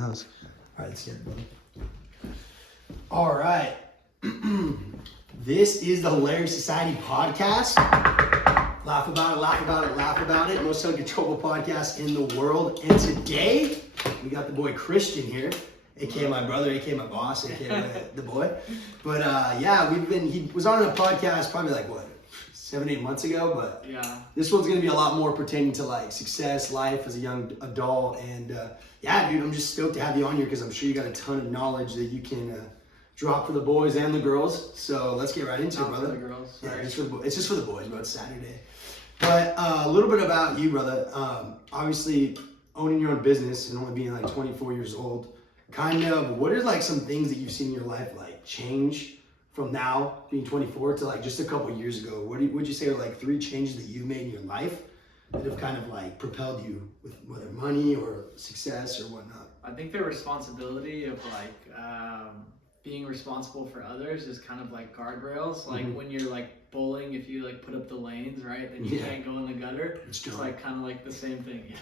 the house. All right, let's get it, brother. All right. This is the Hilarious Society podcast. Laugh about it, laugh about it, laugh about it. Most uncontrollable podcast in the world. And today, we got the boy Christian here, aka my brother, aka my boss, aka the boy. But yeah, he was on a podcast probably like, 7-8 months ago, but yeah, this one's gonna be a lot more pertaining to like success, life as a young adult, and yeah, dude, I'm just stoked to have you on here because I'm sure you got a ton of knowledge that you can drop for the boys and the girls. So let's get right into it, brother. For the girls. Yeah, it's just for the boys, bro. It's Saturday. But a little bit about you, brother. Obviously, owning your own business and only being like 24 years old. Kind of, what are like some things that you've seen in your life like change from now being 24 to like just a couple years ago? What would you say are like 3 changes that you've made in your life that have kind of like propelled you with whether money or success or whatnot? I think the responsibility of like being responsible for others is kind of like guardrails. Like when you're like bowling, if you like put up the lanes, right, then you can't go in the gutter. It's like kind of like the same thing.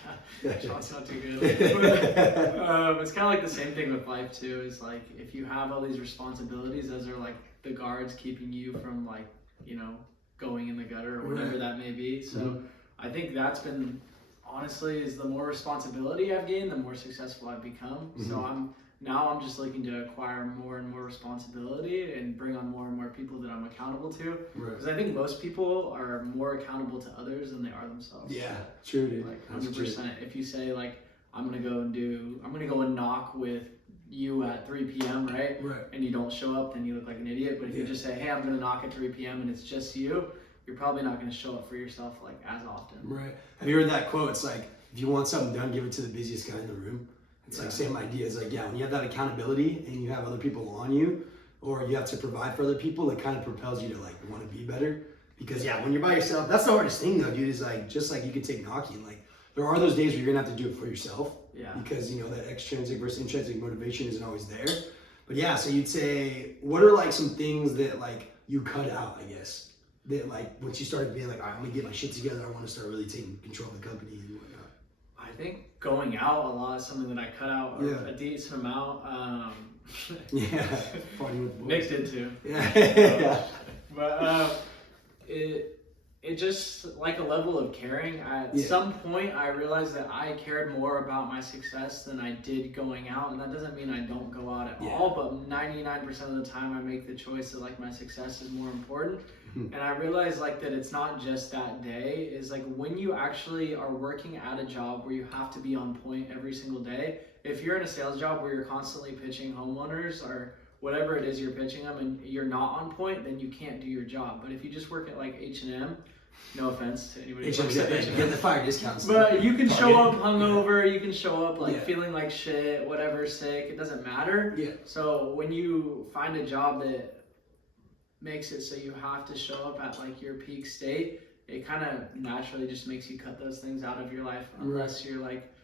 Yeah, shot's not too good. It's kind of like the same thing with life too. Is like if you have all these responsibilities, those are like the guards keeping you from like, you know, going in the gutter or whatever that may be. So I think that's been, honestly, is the more responsibility I've gained, the more successful I've become. So I'm just looking to acquire more and more responsibility and bring on more and more people that I'm accountable to. Because I think most people are more accountable to others than they are themselves. Yeah, true, dude. Like 100%. If you say like, I'm gonna go and knock with you at 3 p.m. Right? And you don't show up, then you look like an idiot. But if you just say, hey, I'm gonna knock at 3 p.m. and it's just you, you're probably not gonna show up for yourself like as often. Right. Have you heard that quote? It's like, if you want something done, give it to the busiest guy in the room. It's like same idea. It's like, yeah, when you have that accountability and you have other people on you, or you have to provide for other people, it kind of propels you to like want to be better. Because yeah, when you're by yourself, that's the hardest thing though, dude, is like, just like you could take knocking, like there are those days where you're gonna have to do it for yourself. Yeah. Because you know, that extrinsic versus intrinsic motivation isn't always there. But yeah, so you'd say, what are like some things that like you cut out, I guess, that like once you started being like, all right, I'm gonna get my shit together, I want to start really taking control of the company and whatnot? I think going out a lot is something that I cut out a decent amount. Yeah, party with the boys. Nick did too. Yeah. But it just like a level of caring. At some point, I realized that I cared more about my success than I did going out, and that doesn't mean I don't go out at all. But 99% of the time, I make the choice that like my success is more important. And I realized like that it's not just that day. Is like when you actually are working at a job where you have to be on point every single day. If you're in a sales job where you're constantly pitching homeowners or whatever it is you're pitching them and you're not on point, then you can't do your job. But if you just work at like H&M, no offense to anybody who works at H&M, get the fire discounts. But you can show up hungover, you can show up like feeling like shit, whatever, sick, it doesn't matter. So when you find a job that makes it so you have to show up at like your peak state, it kind of naturally just makes you cut those things out of your life, unless you're like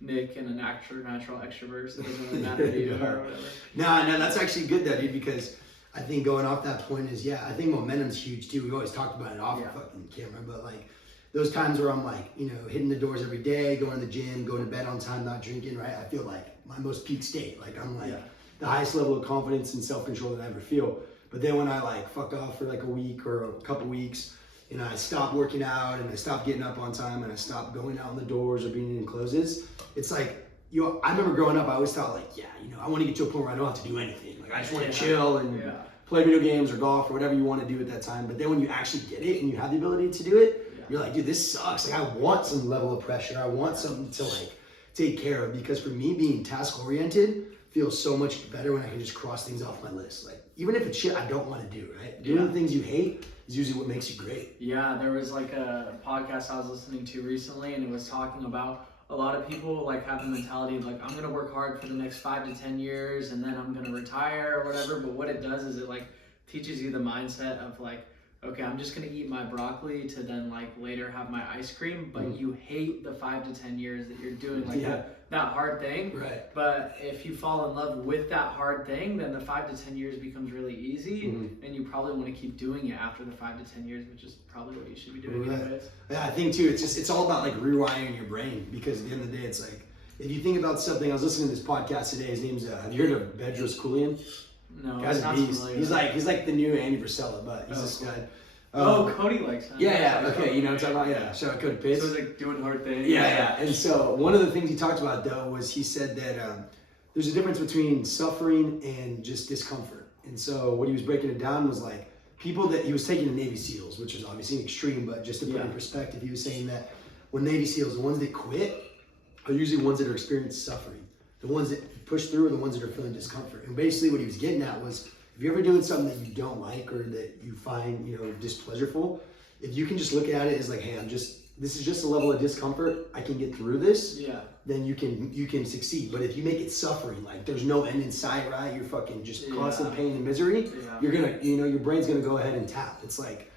Nick and a natural extrovert, so it doesn't really matter to you or whatever. No, that's actually good though, dude, because I think going off that point is, I think momentum's huge too. We've always talked about it off the fucking camera, but like those times where I'm like, you know, hitting the doors every day, going to the gym, going to bed on time, not drinking, right? I feel like my most peak state. Like I'm like the highest level of confidence and self-control that I ever feel. But then when I like fuck off for like a week or a couple weeks, and I stop working out and I stop getting up on time and I stop going out on the doors or being in closes, it's like, I remember growing up, I always thought like, I want to get to a point where I don't have to do anything. Like I just want to chill and play video games or golf or whatever you want to do at that time. But then when you actually get it and you have the ability to do it, you're like, dude, this sucks. Like I want some level of pressure. I want something to like take care of, because for me, being task oriented feels so much better when I can just cross things off my list. Like even if it's shit I don't want to do, right? Doing the things you hate is usually what makes you great. Yeah, there was like a podcast I was listening to recently, and it was talking about a lot of people like have the mentality of like, I'm gonna work hard for the next 5 to 10 years and then I'm gonna retire or whatever. But what it does is it like teaches you the mindset of like, okay, I'm just gonna eat my broccoli to then like later have my ice cream, but you hate the 5 to 10 years that you're doing like that hard thing. Right. But if you fall in love with that hard thing, then the 5 to 10 years becomes really easy, and you probably want to keep doing it after the 5 to 10 years, which is probably what you should be doing anyways. Yeah, I think too, it's all about like rewiring your brain, because at the end of the day, it's like, if you think about something, I was listening to this podcast today. His name's have you heard of Bedros Keuilian? No, Guy's a beast. He's like the new Andy Frisella, but he's a stud. Cody likes him. Yeah. Okay, you know what I'm talking about? Yeah. Shout out Cody Pitts. So he's like doing hard things. Yeah. And so one of the things he talked about though was he said that there's a difference between suffering and just discomfort. And so what he was breaking it down was like people that he was taking the Navy SEALs, which is obviously an extreme, but just to put in perspective, he was saying that when Navy SEALs, the ones that quit are usually ones that are experiencing suffering. The ones that push through are the ones that are feeling discomfort. And basically what he was getting at was if you're ever doing something that you don't like or that you find, displeasureful, if you can just look at it as like, hey, this is just a level of discomfort, I can get through this, then you can succeed. But if you make it suffering, like there's no end in sight, right? You're fucking just constant pain and misery, you're gonna, your brain's gonna go ahead and tap. It's like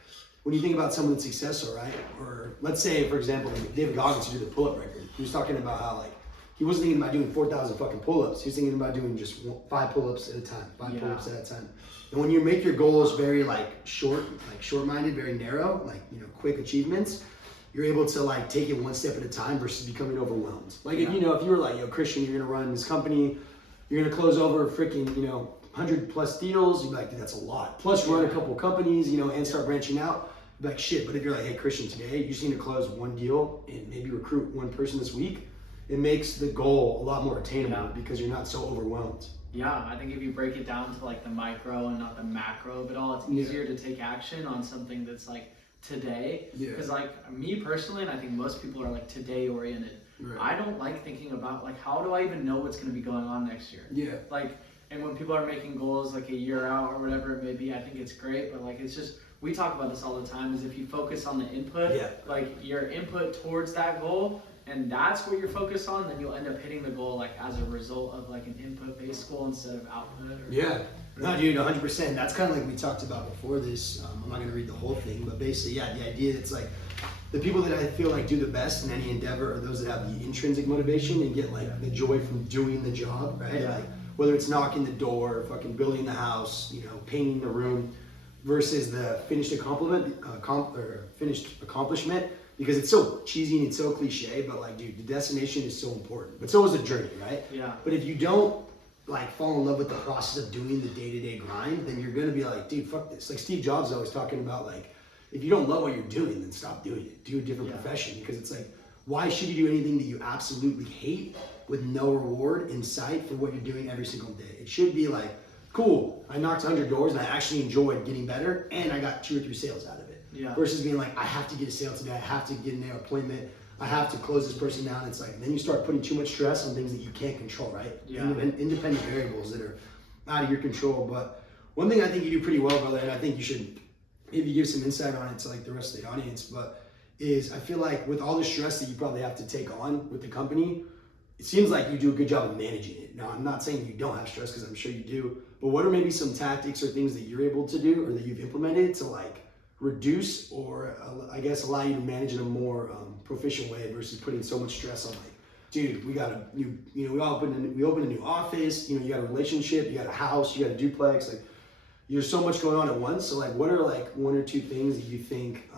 when you think about someone that's successful, right? Or let's say, for example, like David Goggins, who did the pull-up record, he was talking about how like he wasn't thinking about doing 4,000 fucking pull-ups. He was thinking about doing just 5 pull-ups at a time, 5 pull-ups at a time. And when you make your goals very short-minded, very narrow, quick achievements, you're able to like take it one step at a time versus becoming overwhelmed. Like if you were like, yo, Christian, you're gonna run this company, you're gonna close over freaking 100 plus deals. You're like, dude, that's a lot. Plus run a couple companies, and start branching out. You're like shit. But if you're like, hey, Christian, today you just need to close 1 deal and maybe recruit 1 person this week, it makes the goal a lot more attainable because you're not so overwhelmed. Yeah, I think if you break it down to like the micro and not the macro of it all, it's easier to take action on something that's like today. Because like me personally, and I think most people are like today oriented. Right. I don't like thinking about like how do I even know what's going to be going on next year? Like, and when people are making goals like a year out or whatever it may be, I think it's great. But like it's just we talk about this all the time. Is if you focus on the input, like your input towards that goal. And that's what you're focused on, then you'll end up hitting the goal like as a result of like an input-based goal instead of output. No, dude, 100%. That's kind of like we talked about before this. I'm not gonna read the whole thing, but basically, the idea that's like the people that I feel like do the best in any endeavor are those that have the intrinsic motivation and get like the joy from doing the job, right? Like whether it's knocking the door, fucking building the house, painting the room, versus the finished accomplishment. Because it's so cheesy and it's so cliche, but like, dude, the destination is so important. But so is the journey, right? But if you don't like fall in love with the process of doing the day-to-day grind, then you're gonna be like, dude, fuck this. Like Steve Jobs is always talking about like, if you don't love what you're doing, then stop doing it. Do a different profession. Because it's like, why should you do anything that you absolutely hate with no reward in sight for what you're doing every single day? It should be like, cool, I knocked 100 doors and I actually enjoyed getting better and I got 2 or 3 sales out of it. Versus being like, I have to get a sale today, I have to get an appointment, I have to close this person down. It's like, then you start putting too much stress on things that you can't control, right? Independent variables that are out of your control. But one thing I think you do pretty well, brother, and I think you should maybe give some insight on it to like the rest of the audience, but is I feel like with all the stress that you probably have to take on with the company, it seems like you do a good job of managing it. Now, I'm not saying you don't have stress because I'm sure you do, but what are maybe some tactics or things that you're able to do or that you've implemented to like reduce or I guess allow you to manage in a more proficient way versus putting so much stress on like, dude, we got a new, we opened a new office, you got a relationship, you got a house, you got a duplex, like there's so much going on at once. So like, what are like 1 or 2 things that you think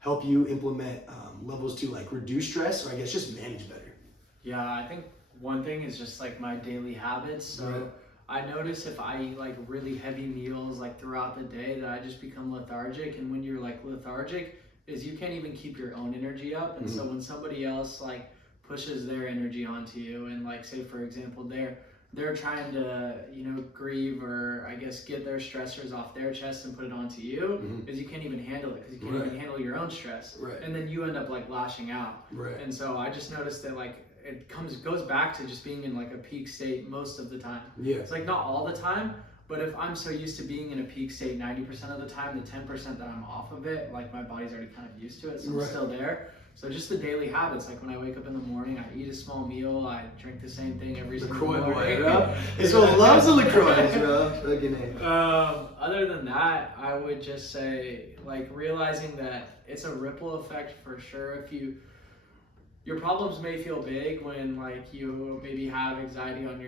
help you implement levels to like reduce stress or I guess just manage better? Yeah, I think one thing is just like my daily habits. So I notice if I eat like really heavy meals like throughout the day that I just become lethargic. And when you're like lethargic is you can't even keep your own energy up. And so when somebody else like pushes their energy onto you and like say for example they're trying to grieve or I guess get their stressors off their chest and put it onto you because you can't even handle it because you can't even handle your own stress. And then you end up like lashing out. And so I just noticed that like it goes back to just being in like a peak state most of the time. It's like not all the time, but if I'm so used to being in a peak state 90% of the time, the 10% that I'm off of it, like my body's already kind of used to it, so I'm still there. So just the daily habits, like when I wake up in the morning, I eat a small meal, I drink the same thing every single morning. LaCroix, bro. This one loves the LaCroix, bro. Other than that, I would just say like realizing that it's a ripple effect for sure. If your problems may feel big when like you maybe have anxiety on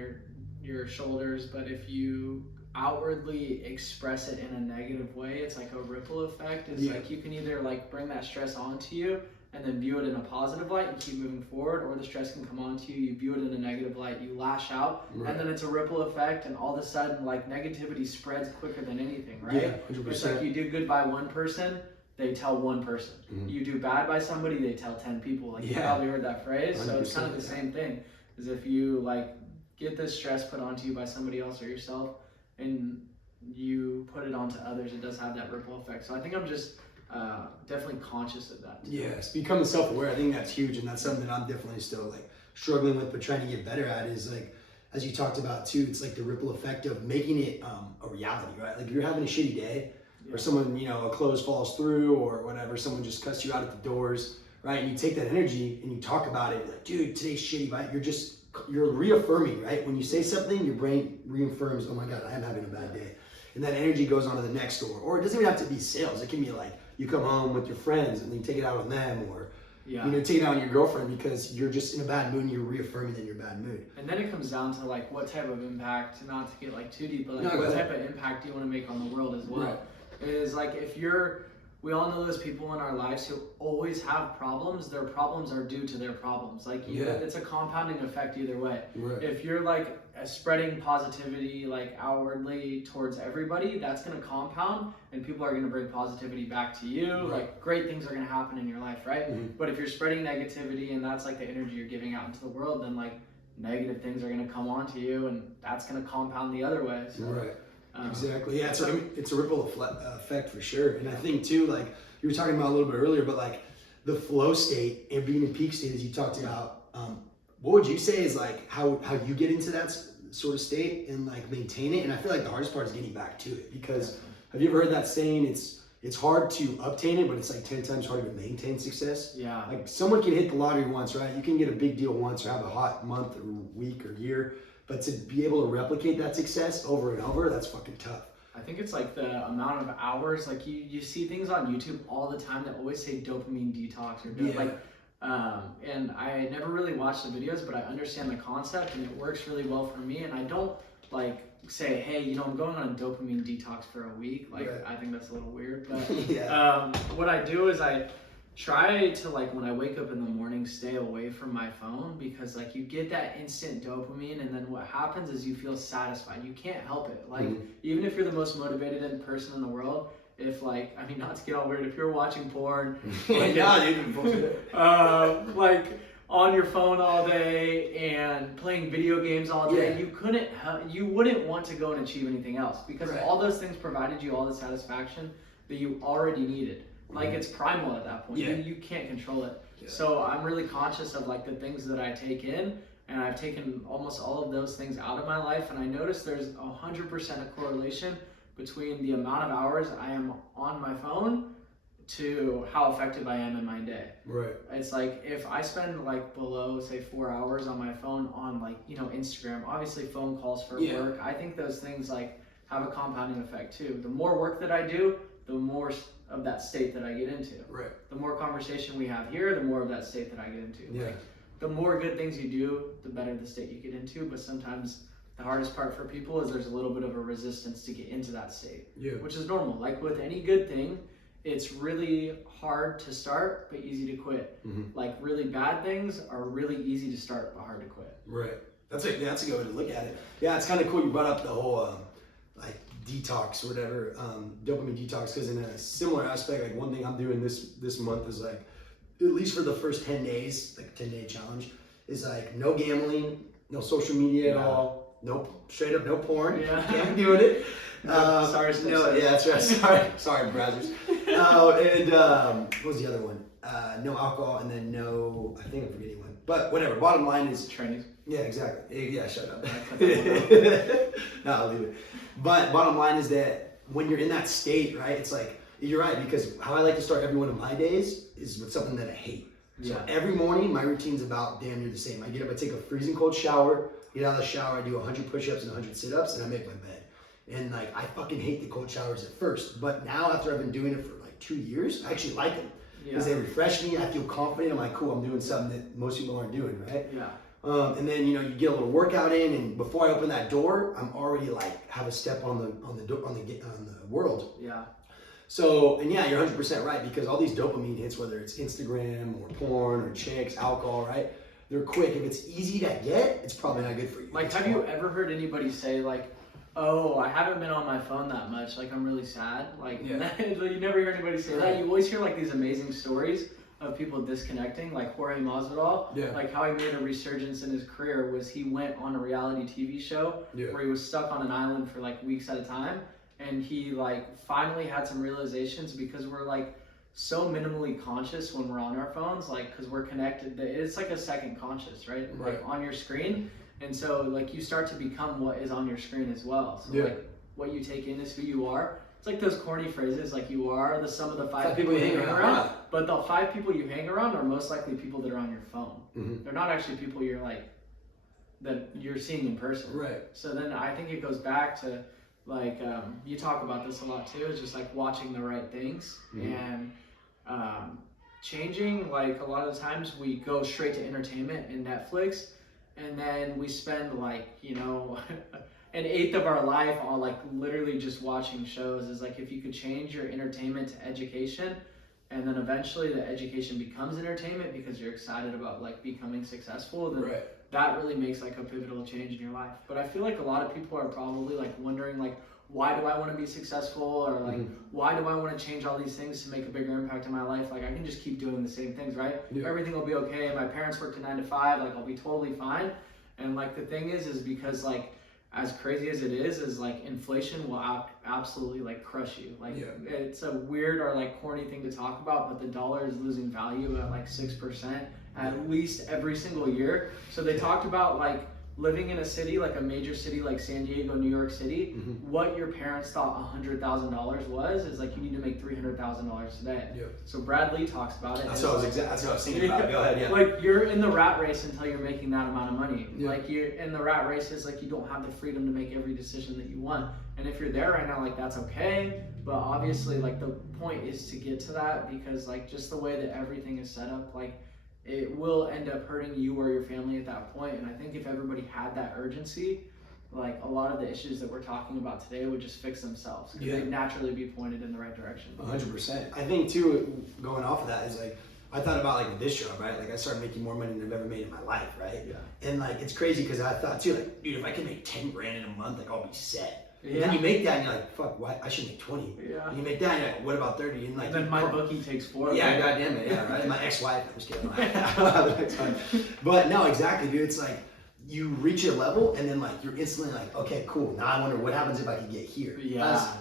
your shoulders, but if you outwardly express it in a negative way, it's like a ripple effect. It's like you can either like bring that stress onto you and then view it in a positive light and keep moving forward, or the stress can come onto you, you view it in a negative light, you lash out, and then it's a ripple effect, and all of a sudden, like, negativity spreads quicker than anything, right? Yeah, 100%. It's like you do good by one person, they tell one person. You do bad by somebody, they tell 10 people. Like, you probably heard that phrase. So it's kind of the same thing. Is if you like get this stress put onto you by somebody else or yourself, and you put it onto others, it does have that ripple effect. So I think I'm just definitely conscious of that too. Yes, becoming self-aware, I think that's huge, and that's something that I'm definitely still like struggling with, but trying to get better at. Is like, as you talked about too, it's like the ripple effect of making it a reality, right? Like, if you're having a shitty day, or someone, you know, a close falls through or whatever, someone just cuts you out at the doors, right? And you take that energy and you talk about it, like, dude, today's shitty, right? You're reaffirming, right? When you say something, your brain reaffirms, oh my God, I am having a bad day. And that energy goes on to the next door. Or it doesn't even have to be sales. It can be like, you come home with your friends and then you take it out on them, or you know, take it out on your girlfriend because you're just in a bad mood and you're reaffirming that you're in a bad mood. And then it comes down to like what type of impact, not to get like too deep, but like what type of impact do you want to make on the world as well? Right. Is like, we all know those people in our lives who always have problems. Their problems are due to their problems. Like, it's a compounding effect either way. Right. If you're like spreading positivity like outwardly towards everybody, that's going to compound, and people are going to bring positivity back to you. Right. Like, great things are going to happen in your life, right? But if you're spreading negativity and that's like the energy you're giving out into the world, then like negative things are going to come onto you, and that's going to compound the other way. So, right. Exactly. Yeah, it's a ripple effect for sure. And I think too, like you were talking about a little bit earlier, but like the flow state and being in peak state, as you talked about, what would you say is like how you get into that sort of state and like maintain it? And I feel like the hardest part is getting back to it, because have you ever heard that saying, it's hard to obtain it, but it's like 10 times harder to maintain success? Yeah. Like, someone can hit the lottery once, right? You can get a big deal once or have a hot month or week or year. But to be able to replicate that success over and over, that's fucking tough. I think it's like the amount of hours, like you see things on YouTube all the time that always say dopamine detox or and I never really watched the videos, but I understand the concept and it works really well for me. And I don't like say, hey, you know, I'm going on a dopamine detox for a week. Like, I think that's a little weird, but what I do is I try to, like, when I wake up in the morning, stay away from my phone, because like you get that instant dopamine, and then what happens is you feel satisfied. You can't help it. Like, even if you're the most motivated person in the world, if like, I mean, not to get all weird, if you're watching porn, like, like on your phone all day and playing video games all day, you wouldn't want to go and achieve anything else, because all those things provided you all the satisfaction that you already needed. Like, it's primal at that point. You can't control it. So I'm really conscious of like the things that I take in, and I've taken almost all of those things out of my life, and I noticed there's 100% a correlation between the amount of hours I am on my phone to how effective I am in my day. Right. It's like, if I spend like below, say, 4 hours on my phone on, like, you know, Instagram, obviously phone calls for work, I think those things like have a compounding effect too. The more work that I do, the more of that state that I get into. Right. The more conversation we have here, the more of that state that I get into. Yeah. Like, the more good things you do, the better the state you get into. But sometimes the hardest part for people is there's a little bit of a resistance to get into that state, which is normal. Like with any good thing, it's really hard to start, but easy to quit. Like, really bad things are really easy to start, but hard to quit. Right. That's a good way to look at it. Yeah, it's kind of cool you brought up the whole like detox or whatever, dopamine detox, because in a similar aspect, like one thing I'm doing this month is like, at least for the first 10 days, like 10-day challenge, is like no gambling, no social media at all, straight up no porn. Can't be doing it. Sorry. That's right. Sorry, brothers. And what was the other one? No alcohol, and then no, I think I'm forgetting one. But whatever. Bottom line is training. Yeah, exactly. Yeah, shut up. No, I'll leave it. But bottom line is that when you're in that state, right? It's like, you're right, because how I like to start every one of my days is with something that I hate. So every morning, my routine's about damn near the same. I get up, I take a freezing cold shower, get out of the shower, I do 100 push-ups and 100 sit-ups, and I make my bed. And like, I fucking hate the cold showers at first, but now after I've been doing it for like 2 years, I actually like them. Because they refresh me, I feel confident, I'm like, cool, I'm doing something that most people aren't doing, right? Yeah. And then, you know, you get a little workout in, and before I open that door, I'm already like have a step on the world. Yeah. So, and yeah, you're 100% right, because all these dopamine hits, whether it's Instagram or porn or chicks, alcohol, right? They're quick. If it's easy to get, it's probably not good for you. Like, have you ever heard anybody say like, oh, I haven't been on my phone that much, like I'm really sad? Like, you never hear anybody say that. You always hear like these amazing stories of people disconnecting, like Jorge Masvidal, like how he made a resurgence in his career was he went on a reality TV show where he was stuck on an island for like weeks at a time, and he like finally had some realizations, because we're like so minimally conscious when we're on our phones, like because we're connected, it's like a second conscious, right? Like on your screen, and so like you start to become what is on your screen as well. So like what you take in is who you are. It's like those corny phrases, like you are the sum of the five people you hang around. But the 5 people you hang around are most likely people that are on your phone. They're not actually people you're like, that you're seeing in person. Right. So then I think it goes back to like, you talk about this a lot too, it's just like watching the right things and changing. Like a lot of the times we go straight to entertainment and Netflix, and then we spend like, you know, an eighth of our life on like literally just watching shows. Is like, if you could change your entertainment to education, and then eventually the education becomes entertainment because you're excited about like becoming successful, then that really makes like a pivotal change in your life. But I feel like a lot of people are probably like wondering like, why do I want to be successful? Or like, why do I want to change all these things to make a bigger impact in my life? Like I can just keep doing the same things, right? Everything will be okay. My parents worked a 9 to 5, like I'll be totally fine. And like the thing is because like, as crazy as it is like inflation will absolutely like crush you. Like it's a weird or like corny thing to talk about, but the dollar is losing value at like 6% at least every single year. So they talked about like living in a city, like a major city like San Diego, New York City, what your parents thought $100,000 was is like you need to make $300,000 today. So Brad Lee talks about it. That's what I was thinking about. Go ahead, Like you're in the rat race until you're making that amount of money. Like you're in the rat race is like you don't have the freedom to make every decision that you want. And if you're there right now, like that's okay. But obviously like the point is to get to that, because like just the way that everything is set up, like it will end up hurting you or your family at that point. And I think if everybody had that urgency, like a lot of the issues that we're talking about today would just fix themselves, because they'd naturally be pointed in the right direction. 100%. I think too, going off of that is like, I thought about like with this job, right? Like I started making more money than I've ever made in my life, right? And like, it's crazy because I thought too, like, dude, if I can make 10 grand in a month, like I'll be set. And then you make that and you're like, fuck, why? I should make 20. And you make that and you're like, what about 30? And like, then my bookie takes 4. Yeah, goddamn it, right? My ex-wife, I'm just kidding. But no, exactly, dude. It's like you reach a level and then like you're instantly like, okay, cool. Now I wonder what happens if I can get here.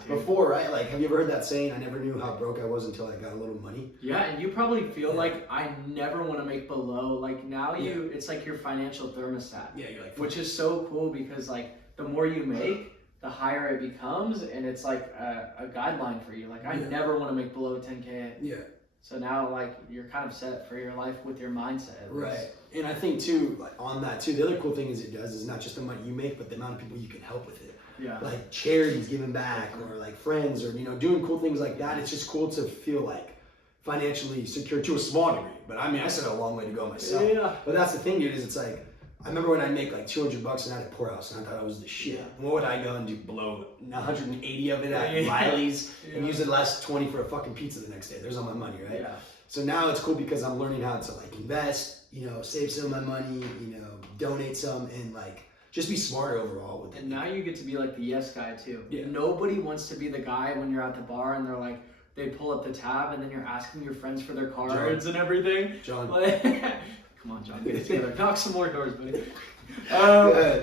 Before, right? Like, have you ever heard that saying? I never knew how broke I was until I got a little money. Yeah, and you probably feel like I never want to make below. Like now it's like your financial thermostat. Yeah, you're like, which is so cool, because like the more you make, the higher it becomes, and it's like a guideline for you. Like I never want to make below 10K. So now like you're kind of set for your life with your mindset. Right. And I think too, like on that too, the other cool thing it does is not just the money you make, but the amount of people you can help with it. Like charities giving back, or like friends, or, you know, doing cool things like that. It's just cool to feel like financially secure to a small degree. But I mean, I still have a long way to go myself. But that's the thing, dude, is it's like, I remember when I'd make like $200 and I had a poorhouse and I thought I was the shit. What would I go and do? Blow 180 of it at Riley's and use the last 20 for a fucking pizza the next day. There's all my money, right? So now it's cool because I'm learning how to like invest, you know, save some of my money, you know, donate some, and like just be smarter overall with it. And now you get to be like the yes guy too. Nobody wants to be the guy when you're at the bar and they're like, they pull up the tab and then you're asking your friends for their cards and everything. Like, come on, John, get it together. Knock some more doors, buddy.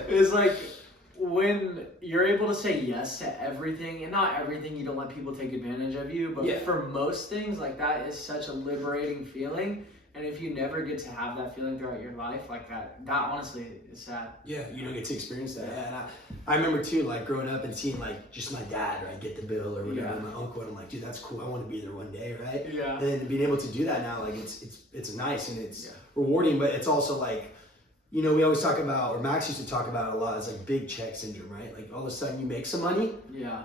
It's like when you're able to say yes to everything, and not everything, you don't let people take advantage of you, but for most things, like that is such a liberating feeling. And if you never get to have that feeling throughout your life, like that honestly is sad. Yeah, you don't get to experience that. And I remember too, like growing up and seeing like just my dad, right, get the bill or whatever, my uncle, and I'm like, dude, that's cool. I want to be there one day, right? And then being able to do that now, like it's nice and it's rewarding, but it's also like, you know, we always talk about, or Max used to talk about it a lot, it's like big check syndrome, right? Like all of a sudden you make some money,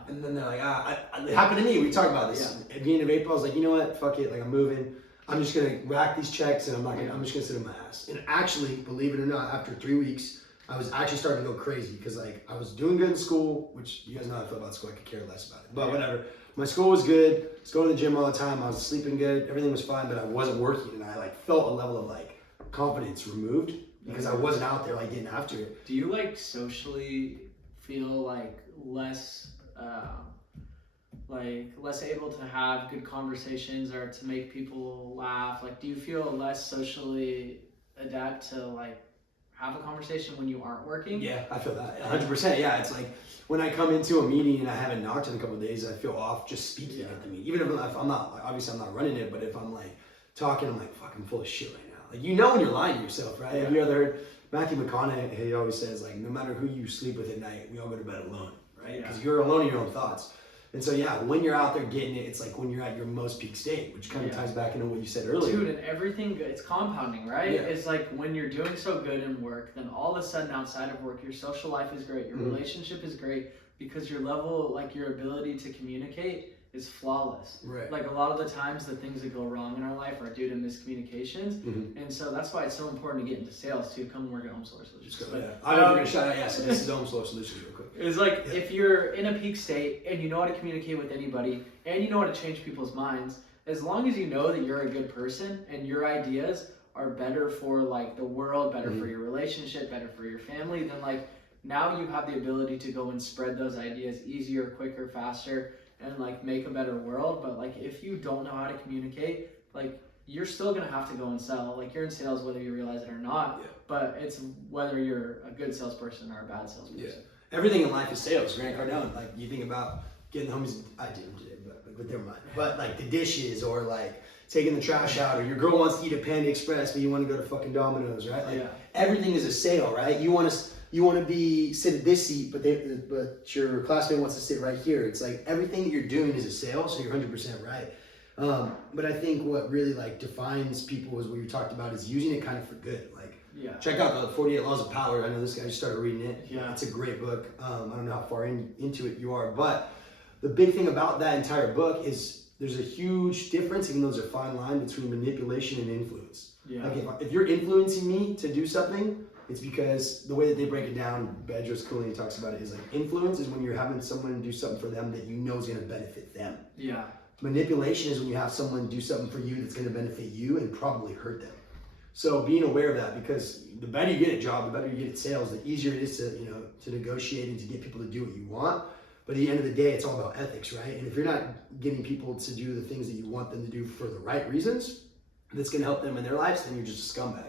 and then they're like, it happened to me. We talked about this at the end of April. I was like, you know what, fuck it, like I'm moving. I'm just gonna rack these checks and I'm just gonna sit on my ass. And actually, believe it or not, after 3 weeks, I was actually starting to go crazy because like I was doing good in school, which you guys know how I feel about school. I could care less about it, but whatever. my school was good. I was going to the gym all the time. I was sleeping good. Everything was fine, but I wasn't working, and I like felt a level of like confidence removed because I wasn't out there like getting after it. Do you like socially feel like less able to have good conversations or to make people laugh? Like, do you feel less socially adept to like have a conversation when you aren't working? Yeah, I feel that 100%. Yeah, it's like when I come into a meeting and I haven't knocked in a couple of days, I feel off just speaking at the meeting. Even if I'm not, like, obviously I'm not running it, but if I'm like talking, I'm like, fuck, I'm full of shit right now. Like, you know when you're lying to yourself, right? Have you ever heard Matthew McConaughey? He always says like, no matter who you sleep with at night, we all go to bed alone, right? Because you're alone in your own thoughts. And so yeah, when you're out there getting it, it's like when you're at your most peak state, which kind of ties back into what you said earlier. Dude, and everything, it's compounding, right? Yeah. It's like when you're doing so good in work, then all of a sudden outside of work, your social life is great, your relationship is great, because your level, like your ability to communicate is flawless. Right. Like a lot of the times the things that go wrong in our life are due to miscommunications. And so that's why it's so important to get into sales too. Come work at Home Solar Solutions. I'm never going to shout out, so this is Home Solar Solutions real quick. It's like if you're in a peak state and you know how to communicate with anybody and you know how to change people's minds, as long as you know that you're a good person and your ideas are better for like the world, better for your relationship, better for your family, then like now you have the ability to go and spread those ideas easier, quicker, faster, and like make a better world. But like if you don't know how to communicate, like you're still gonna have to go and sell. Like you're in sales whether you realize it or not. But it's whether you're a good salesperson or a bad salesperson. Everything in life is sales. Grant Cardone, like you think about getting the homies, I did today, but never mind. But like the dishes or like taking the trash out, or your girl wants to eat at Panda Express but you want to go to fucking Domino's, right? Like everything is a sale, right? You want to be sit at this seat, but your classmate wants to sit right here. It's like everything that you're doing is a sale, so you're 100% right. But I think what really like defines people is what you talked about is using it kind of for good. Like check out the 48 Laws of Power. I know this guy just started reading it. It's a great book. I don't know how far into it you are, but the big thing about that entire book is there's a huge difference, even though there's a fine line between manipulation and influence. Like if you're influencing me to do something, it's because the way that they break it down, Bedros Koulian talks about it, is like influence is when you're having someone do something for them that you know is going to benefit them. Manipulation is when you have someone do something for you that's going to benefit you and probably hurt them. So being aware of that, because the better you get at job, the better you get at sales, the easier it is to negotiate and to get people to do what you want. But at the end of the day, it's all about ethics, right? And if you're not getting people to do the things that you want them to do for the right reasons, that's going to help them in their lives, then you're just a scumbag.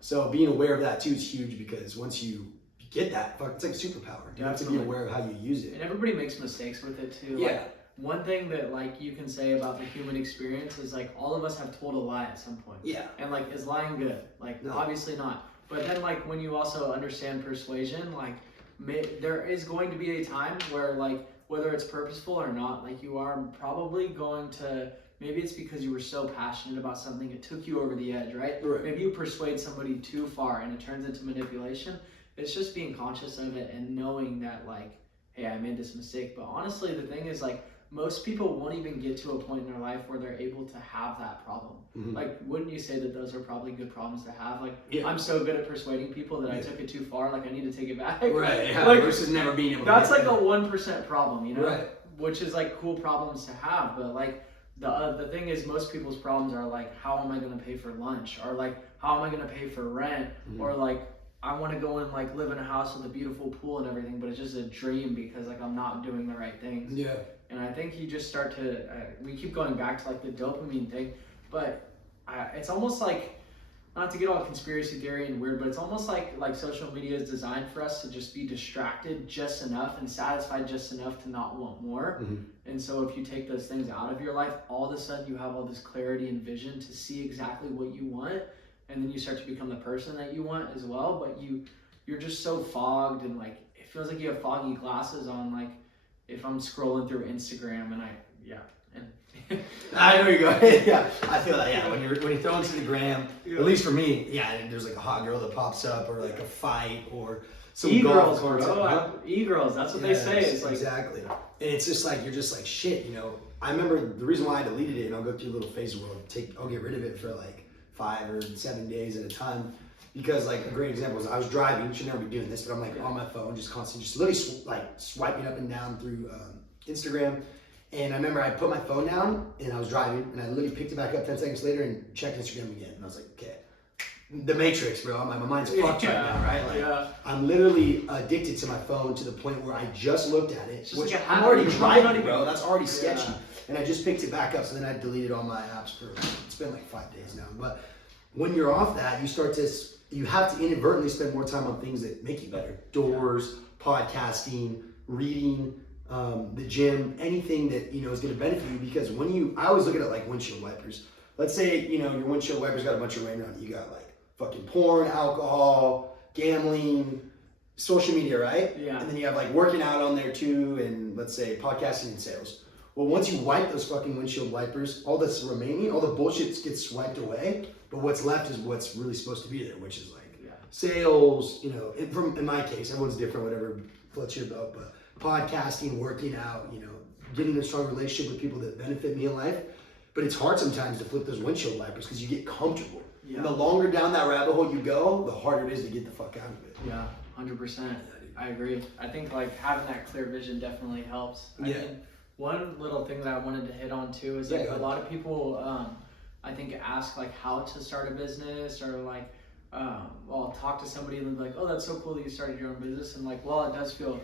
So being aware of that too is huge, because once you get that, it's like a superpower. You have to be aware of how you use it. And everybody makes mistakes with it too. Like, one thing that like you can say about the human experience is like all of us have told a lie at some point. And like, is lying good? Like obviously not. But then like when you also understand persuasion, like there is going to be a time where like whether it's purposeful or not, like you are probably going to, maybe it's because you were so passionate about something it took you over the edge, right? Maybe you persuade somebody too far and it turns into manipulation. It's just being conscious of it and knowing that like, hey, I made this mistake. But honestly, the thing is like most people won't even get to a point in their life where they're able to have that problem. Like, wouldn't you say that those are probably good problems to have? Like, I'm so good at persuading people that I took it too far, like I need to take it back. Like, versus never being able to that's like a 1% problem, you know? Which is like cool problems to have, but like the thing is most people's problems are like, how am I going to pay for lunch? Or like, how am I going to pay for rent? Or like, I want to go and like live in a house with a beautiful pool and everything, but it's just a dream because like I'm not doing the right things. And I think you just start to, we keep going back to like the dopamine thing, but it's almost like, not to get all conspiracy theory and weird, but it's almost like social media is designed for us to just be distracted just enough and satisfied just enough to not want more. And so if you take those things out of your life, all of a sudden you have all this clarity and vision to see exactly what you want. And then you start to become the person that you want as well. But you're just so fogged and like, it feels like you have foggy glasses on. Like if I'm scrolling through Instagram and I know you go. I feel that. When you throw Instagram, at least for me, there's like a hot girl that pops up, or like a fight, or some e-girls, e-girls. That's what they say. It's like exactly, and it's just like you're just like shit. I remember the reason why I deleted it, and I'll go through a little phase where I'll get rid of it for like 5 or 7 days at a time. Because like a great example is I was driving, should never be doing this, but I'm like on my phone, just constantly, just literally like swiping up and down through Instagram. And I remember I put my phone down and I was driving and I literally picked it back up 10 seconds later and checked Instagram again. And I was like, okay, the Matrix, bro. My mind's fucked right now, right? Like, I'm literally addicted to my phone to the point where I just looked at it, which like I'm already driving, bro. That's already sketchy. And I just picked it back up. So then I deleted all my apps for, it's been like 5 days now. But when you're off that, you have to inadvertently spend more time on things that make you better. Doors, podcasting, reading, the gym, anything that, you know, is going to benefit you. Because I always look at it like windshield wipers. Let's say, you know, your windshield wipers got a bunch of rain on it. You got like fucking porn, alcohol, gambling, social media, right? Yeah. And then you have like working out on there too, and let's say podcasting and sales. Well, once you wipe those fucking windshield wipers, all that's remaining, all the bullshit gets wiped away, but what's left is what's really supposed to be there, which is like sales, you know, in my case, everyone's different, whatever floats your boat, but podcasting, working out, you know, getting a strong relationship with people that benefit me in life. But it's hard sometimes to flip those windshield wipers because you get comfortable. Yeah. And the longer down that rabbit hole you go, the harder it is to get the fuck out of it. Yeah, 100%. I agree. I think like having that clear vision definitely helps. I mean, one little thing that I wanted to hit on too is like a lot of people, I think, ask like how to start a business or like, well, talk to somebody and they're like, oh, that's so cool that you started your own business. And like, well, it does feel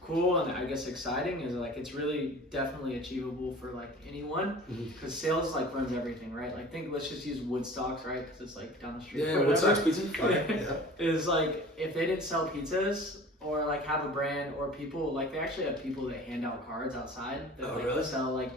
cool and I guess exciting, is like it's really definitely achievable for like anyone, because sales like runs everything, right? Like let's just use Woodstocks, right? Because it's like down the street. Yeah, Woodstocks pizza. Is like if they didn't sell pizzas or like have a brand or people, like they actually have people that hand out cards outside that sell like,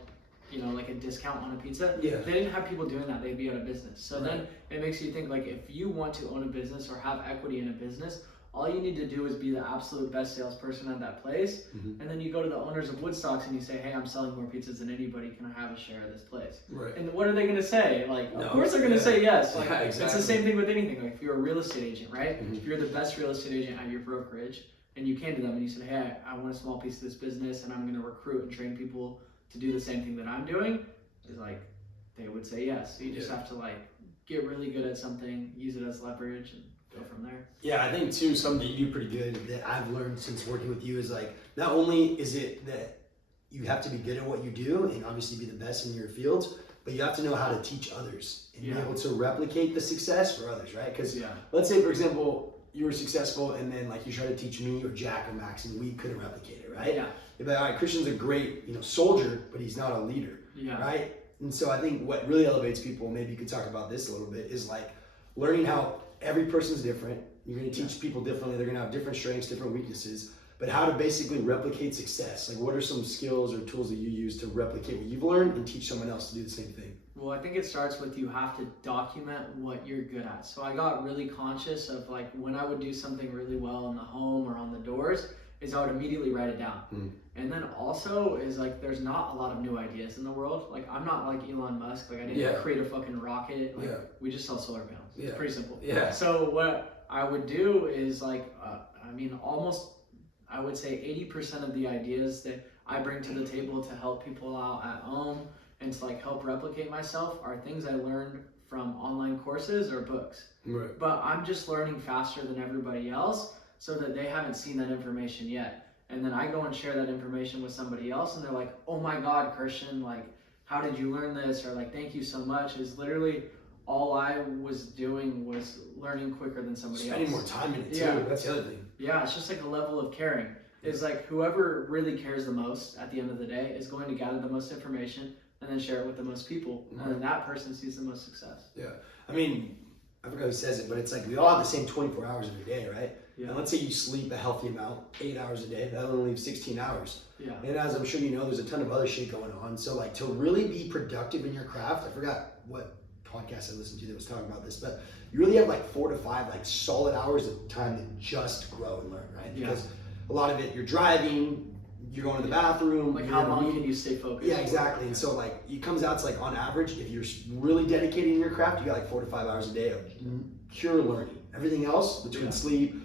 you know, like a discount on a pizza. Yeah. If they didn't have people doing that, they'd be out of business. So then it makes you think like if you want to own a business or have equity in a business, all you need to do is be the absolute best salesperson at that place. And then you go to the owners of Woodstocks and you say, hey, I'm selling more pizzas than anybody. Can I have a share of this place? Right. And what are they going to say? Like, of course they're going to say yes. Like, exactly. It's the same thing with anything. Like if you're a real estate agent, right? If you're the best real estate agent at your brokerage and you came to them and you said, hey, I want a small piece of this business and I'm going to recruit and train people to do the same thing that I'm doing, is like, they would say yes. So you just have to like get really good at something, use it as leverage, and go from there. Yeah, I think too, something that you do pretty good that I've learned since working with you is like, not only is it that you have to be good at what you do and obviously be the best in your fields, but you have to know how to teach others and be able to replicate the success for others, right? Because let's say, for example, you were successful and then like you try to teach me or Jack or Max and we couldn't replicate it, right? Yeah. You're like, all right, Christian's a great, you know, soldier, but he's not a leader, right? And so I think what really elevates people, maybe you could talk about this a little bit, is like learning how every person's different. You're going to teach people differently. They're going to have different strengths, different weaknesses, but how to basically replicate success. Like what are some skills or tools that you use to replicate what you've learned and teach someone else to do the same thing? Well, I think it starts with you have to document what you're good at. So I got really conscious of like when I would do something really well in the home or on the doors, is I would immediately write it down. And then also is like there's not a lot of new ideas in the world. Like I'm not like Elon Musk. Like I didn't create a fucking rocket. Like we just sell solar panels. It's pretty simple. So what I would do is like I mean almost I would say 80% of the ideas that I bring to the table to help people out at home and to like help replicate myself are things I learned from online courses or books. But I'm just learning faster than everybody else, so that they haven't seen that information yet. And then I go and share that information with somebody else and they're like, oh my God, Christian, like, how did you learn this? Or like, thank you so much. Is literally all I was doing was learning quicker than somebody else. Spending more time in it too, that's the other thing. Yeah, it's just like a level of caring. It's like whoever really cares the most at the end of the day is going to gather the most information and then share it with the most people. And then that person sees the most success. Yeah, I mean, I forgot who says it, but it's like we all have the same 24 hours in a day, right? Yeah. And let's say you sleep a healthy amount, 8 hours a day, that only leaves 16 hours. Yeah. And as I'm sure you know, there's a ton of other shit going on. So like to really be productive in your craft, I forgot what podcast I listened to that was talking about this, but you really have like 4 to 5 like solid hours of time to just grow and learn, right? Because a lot of it, you're driving, you're going to the bathroom. Like how long can you stay focused? Yeah, exactly. And so like it comes out to like on average, if you're really dedicated in your craft, you got like 4 to 5 hours a day of pure learning. Everything else between sleep,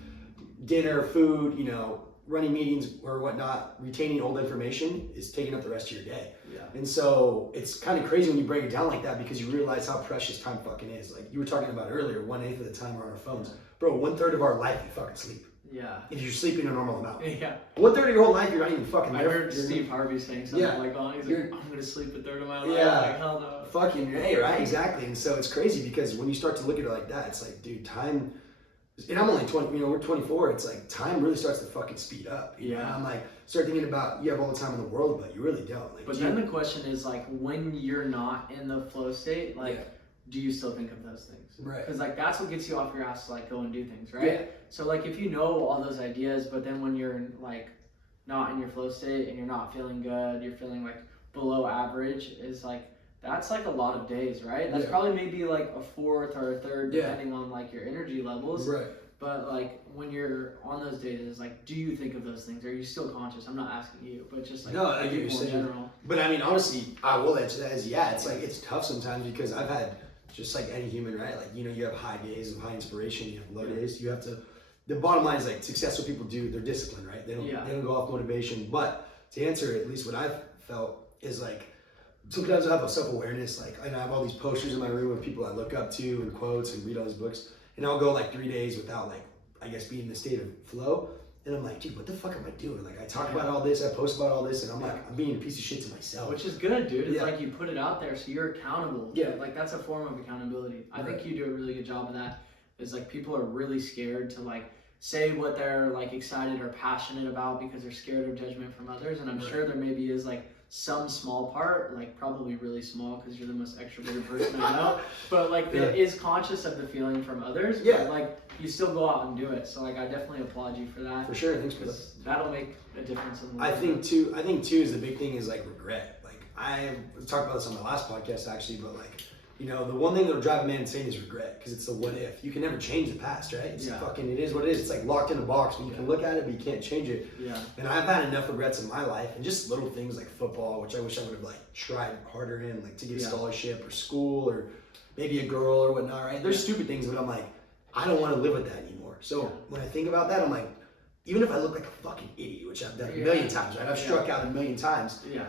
dinner, food, you know, running meetings or whatnot, retaining old information is taking up the rest of your day. Yeah. And so it's kind of crazy when you break it down like that because you realize how precious time fucking is. Like you were talking about earlier, 1/8 of the time we're on our phones. Bro, 1/3 of our life we fucking sleep. if you're sleeping a normal amount. Yeah. 1/3 of your whole life, you're not even fucking I there. heard Steve Harvey saying something like, oh, he's like, I'm going to sleep 1/3 of my life. Yeah. Like, hell no. Fucking A, right? Exactly. And so it's crazy because when you start to look at it like that, it's like, dude, time, and I'm only 20, we're 24. It's like time really starts to fucking speed up. You know? I'm like, start thinking about, you have all the time in the world, but you really don't. Like, but then the question is like, when you're not in the flow state, like, do you still think of those things? Right. Because like that's what gets you off your ass to like go and do things, right? Yeah. So like if you know all those ideas, but then when you're like not in your flow state and you're not feeling good, you're feeling like below average, is like that's like a lot of days, right? That's probably maybe like a fourth or a third depending on like your energy levels. Right. But like when you're on those days, it's like, do you think of those things? Are you still conscious? I'm not asking you, but just like no, I get people in general. But I mean, honestly, I will answer that as it's like it's tough sometimes because I've had, just like any human, right? Like, you know, you have high days of high inspiration, you have low days. You have to, the bottom line is like successful people they're disciplined, right? They don't go off motivation. But to answer at least what I've felt is like, sometimes I have a self-awareness, like, and I have all these posters in my room of people I look up to and quotes and read all these books. And I'll go like 3 days without like, I guess being in the state of flow. And I'm like, dude, what the fuck am I doing? Like, I talk about all this, I post about all this, and I'm like, I'm being a piece of shit to myself. Which is good, dude. It's like you put it out there, so you're accountable. Yeah. Like, that's a form of accountability. I think you do a really good job of that. Is like, people are really scared to like say what they're like excited or passionate about because they're scared of judgment from others. And I'm sure there maybe is like some small part, like probably really small because you're the most extroverted person I know, but like that is conscious of the feeling from others. But like you still go out and do it. So like I definitely applaud you for that. For sure, thanks for that. That'll make a difference in the world. I think too is the big thing is like regret. Like I talked about this on my last podcast actually, but like, you know, the one thing that'll drive a man insane is regret, because it's the what if. You can never change the past, right? It's fucking, it is what it is. It's like locked in a box, but you can look at it, but you can't change it. Yeah. And I've had enough regrets in my life, and just little things like football, which I wish I would have like tried harder in, like to get a scholarship or school or maybe a girl or whatnot, right? There's stupid things, but I'm like, I don't want to live with that anymore. So when I think about that, I'm like, even if I look like a fucking idiot, which I've done a million times, right? I've struck out a million times. Yeah.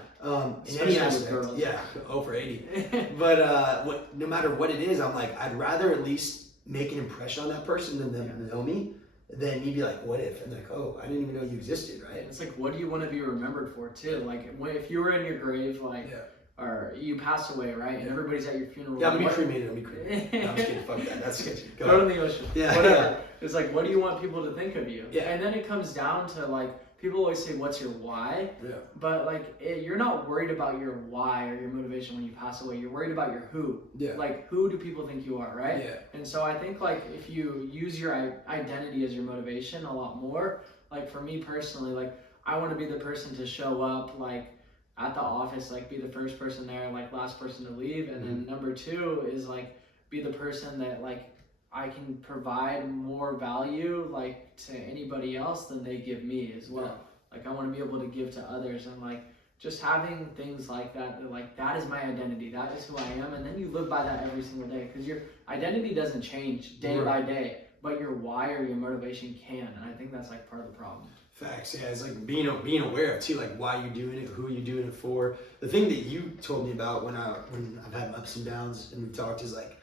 In any aspect. Yeah. 0 for 80. But no matter what it is, I'm like, I'd rather at least make an impression on that person than them know me. Then you'd be like, what if? And like, oh, I didn't even know you existed, right? It's like, what do you want to be remembered for too? Like, if you were in your grave, like, or you passed away, right? And everybody's at your funeral. Yeah, I'm gonna be cremated. I'm gonna be cremated. No, I'm just kidding. Fuck that. That's sketchy. Go in the ocean. Yeah. Whatever. It's like, what do you want people to think of you? Yeah. And then it comes down to like, people always say, what's your why? Yeah. But like, you're not worried about your why or your motivation when you pass away. You're worried about your who. Yeah. Like, who do people think you are, right? Yeah. And so I think like, if you use your identity as your motivation a lot more, like for me personally, like I want to be the person to show up like at the office, like be the first person there, like last person to leave. And then number 2 is like, be the person that like, I can provide more value like to anybody else than they give me as well. Like I want to be able to give to others, and like just having things like that, like that is my identity, that is who I am. And then you live by that every single day, because your identity doesn't change day by day, but your why or your motivation can. And I think that's like part of the problem. Facts, yeah. It's like being aware of too, like why you're doing it, who you're doing it for. The thing that you told me about when I've had ups and downs and we talked is like,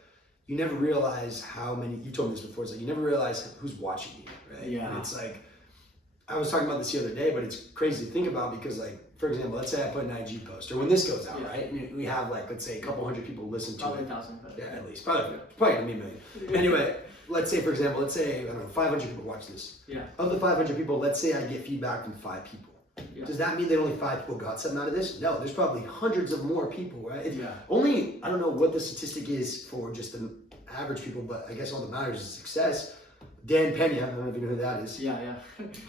you never realize how many, you told me this before, it's like you never realize who's watching you, right? Yeah. And it's like, I was talking about this the other day, but it's crazy to think about because like, for example, let's say I put an IG post, or when this goes out, right? And we have like, let's say a couple hundred people listen to probably it. 1,000. Yeah, at least. Probably gonna be a million. Anyway, let's say, for example, I don't know, 500 people watch this. Yeah. Of the 500 people, let's say I get feedback from 5 people. Yeah. Does that mean that only 5 people got something out of this? No, there's probably hundreds of more people, right? Only, I don't know what the statistic is for just the average people, but I guess all that matters is success. Dan Pena, I don't know if you know who that is. Yeah.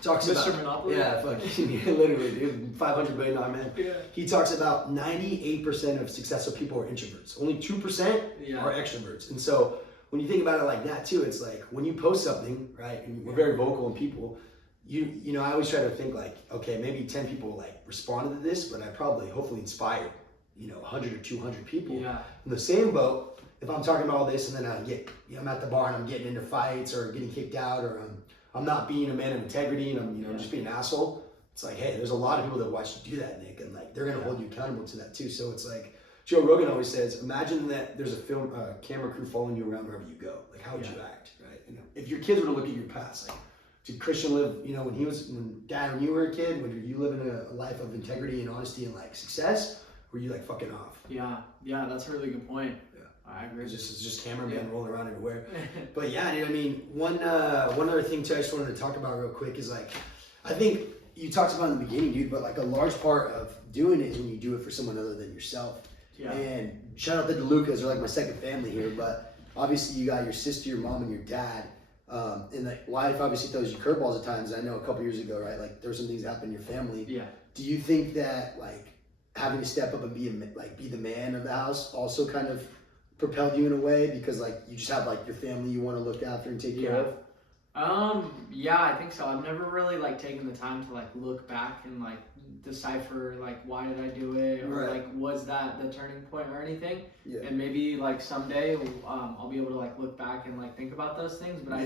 Talks Mr. about, Monopoly. Yeah, literally, dude, $500 billion man. Yeah. He talks about 98% of successful people are introverts. Only 2% are extroverts. And so when you think about it like that too, it's like when you post something, right, and we're very vocal in people, you know, I always try to think like, okay, maybe 10 people like responded to this, but I probably hopefully inspired, 100 or 200 people. Yeah. In the same boat, if I'm talking about all this and then I'm at the bar and I'm getting into fights or getting kicked out, or I'm not being a man of integrity and I'm just being an asshole, it's like, hey, there's a lot of people that watch you do that, Nick, and like they're gonna hold you accountable to that too. So it's like Joe Rogan always says, imagine that there's a camera crew following you around wherever you go. Like how would you act, right? If your kids were to look at your past, like did Christian live, you know, when you were a kid, when you living a life of integrity and honesty and like success, or were you like fucking off? Yeah, that's a really good point. Yeah, I agree. It's just cameraman rolling around everywhere. But yeah, dude, I mean, one other thing too I just wanted to talk about real quick is like, I think you talked about in the beginning, dude, but like a large part of doing it is when you do it for someone other than yourself. Yeah. And shout out to the Delucas, they're like my second family here, but obviously you got your sister, your mom, and your dad. And like life obviously throws you curveballs at times. I know a couple years ago, right? Like there were some things that happened in your family. Yeah. Do you think that like having to step up and be the man of the house also kind of propelled you in a way because like you just have like your family you want to look after and take care of? Yeah, I think so. I've never really like taken the time to like look back and like decipher like why did I do it or like was that the turning point or anything. Yeah. And maybe like someday I'll be able to like look back and like think about those things, but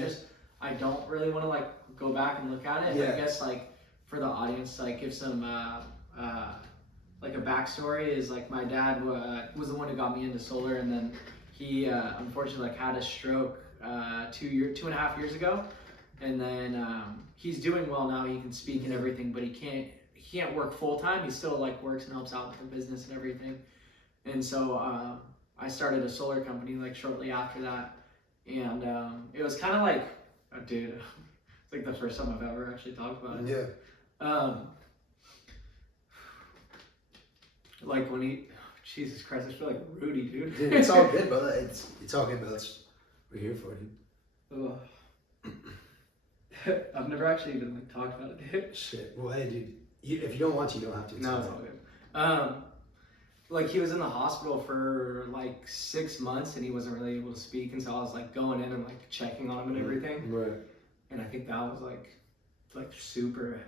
I don't really want to like go back and look at it. Yeah. I guess like for the audience, like give some like a backstory is like my dad was the one who got me into solar, and then he unfortunately like had a stroke 2.5 years ago, and then he's doing well now. He can speak and everything, but he can't work full time. He still like works and helps out with the business and everything. And so I started a solar company like shortly after that, and it was kind of like, dude, it's like the first time I've ever actually talked about it. Yeah. Like when Jesus Christ, I feel like Rudy, dude. Dude, it's all good, brother. It's all good, brother. We're here for you. I've never actually even like talked about it, dude. Shit. Well, hey, dude. If you don't want to, you don't have to. No, it's all good. Like he was in the hospital for like 6 months and he wasn't really able to speak, and so I was like going in and like checking on him and everything. Right. And I think that was like super,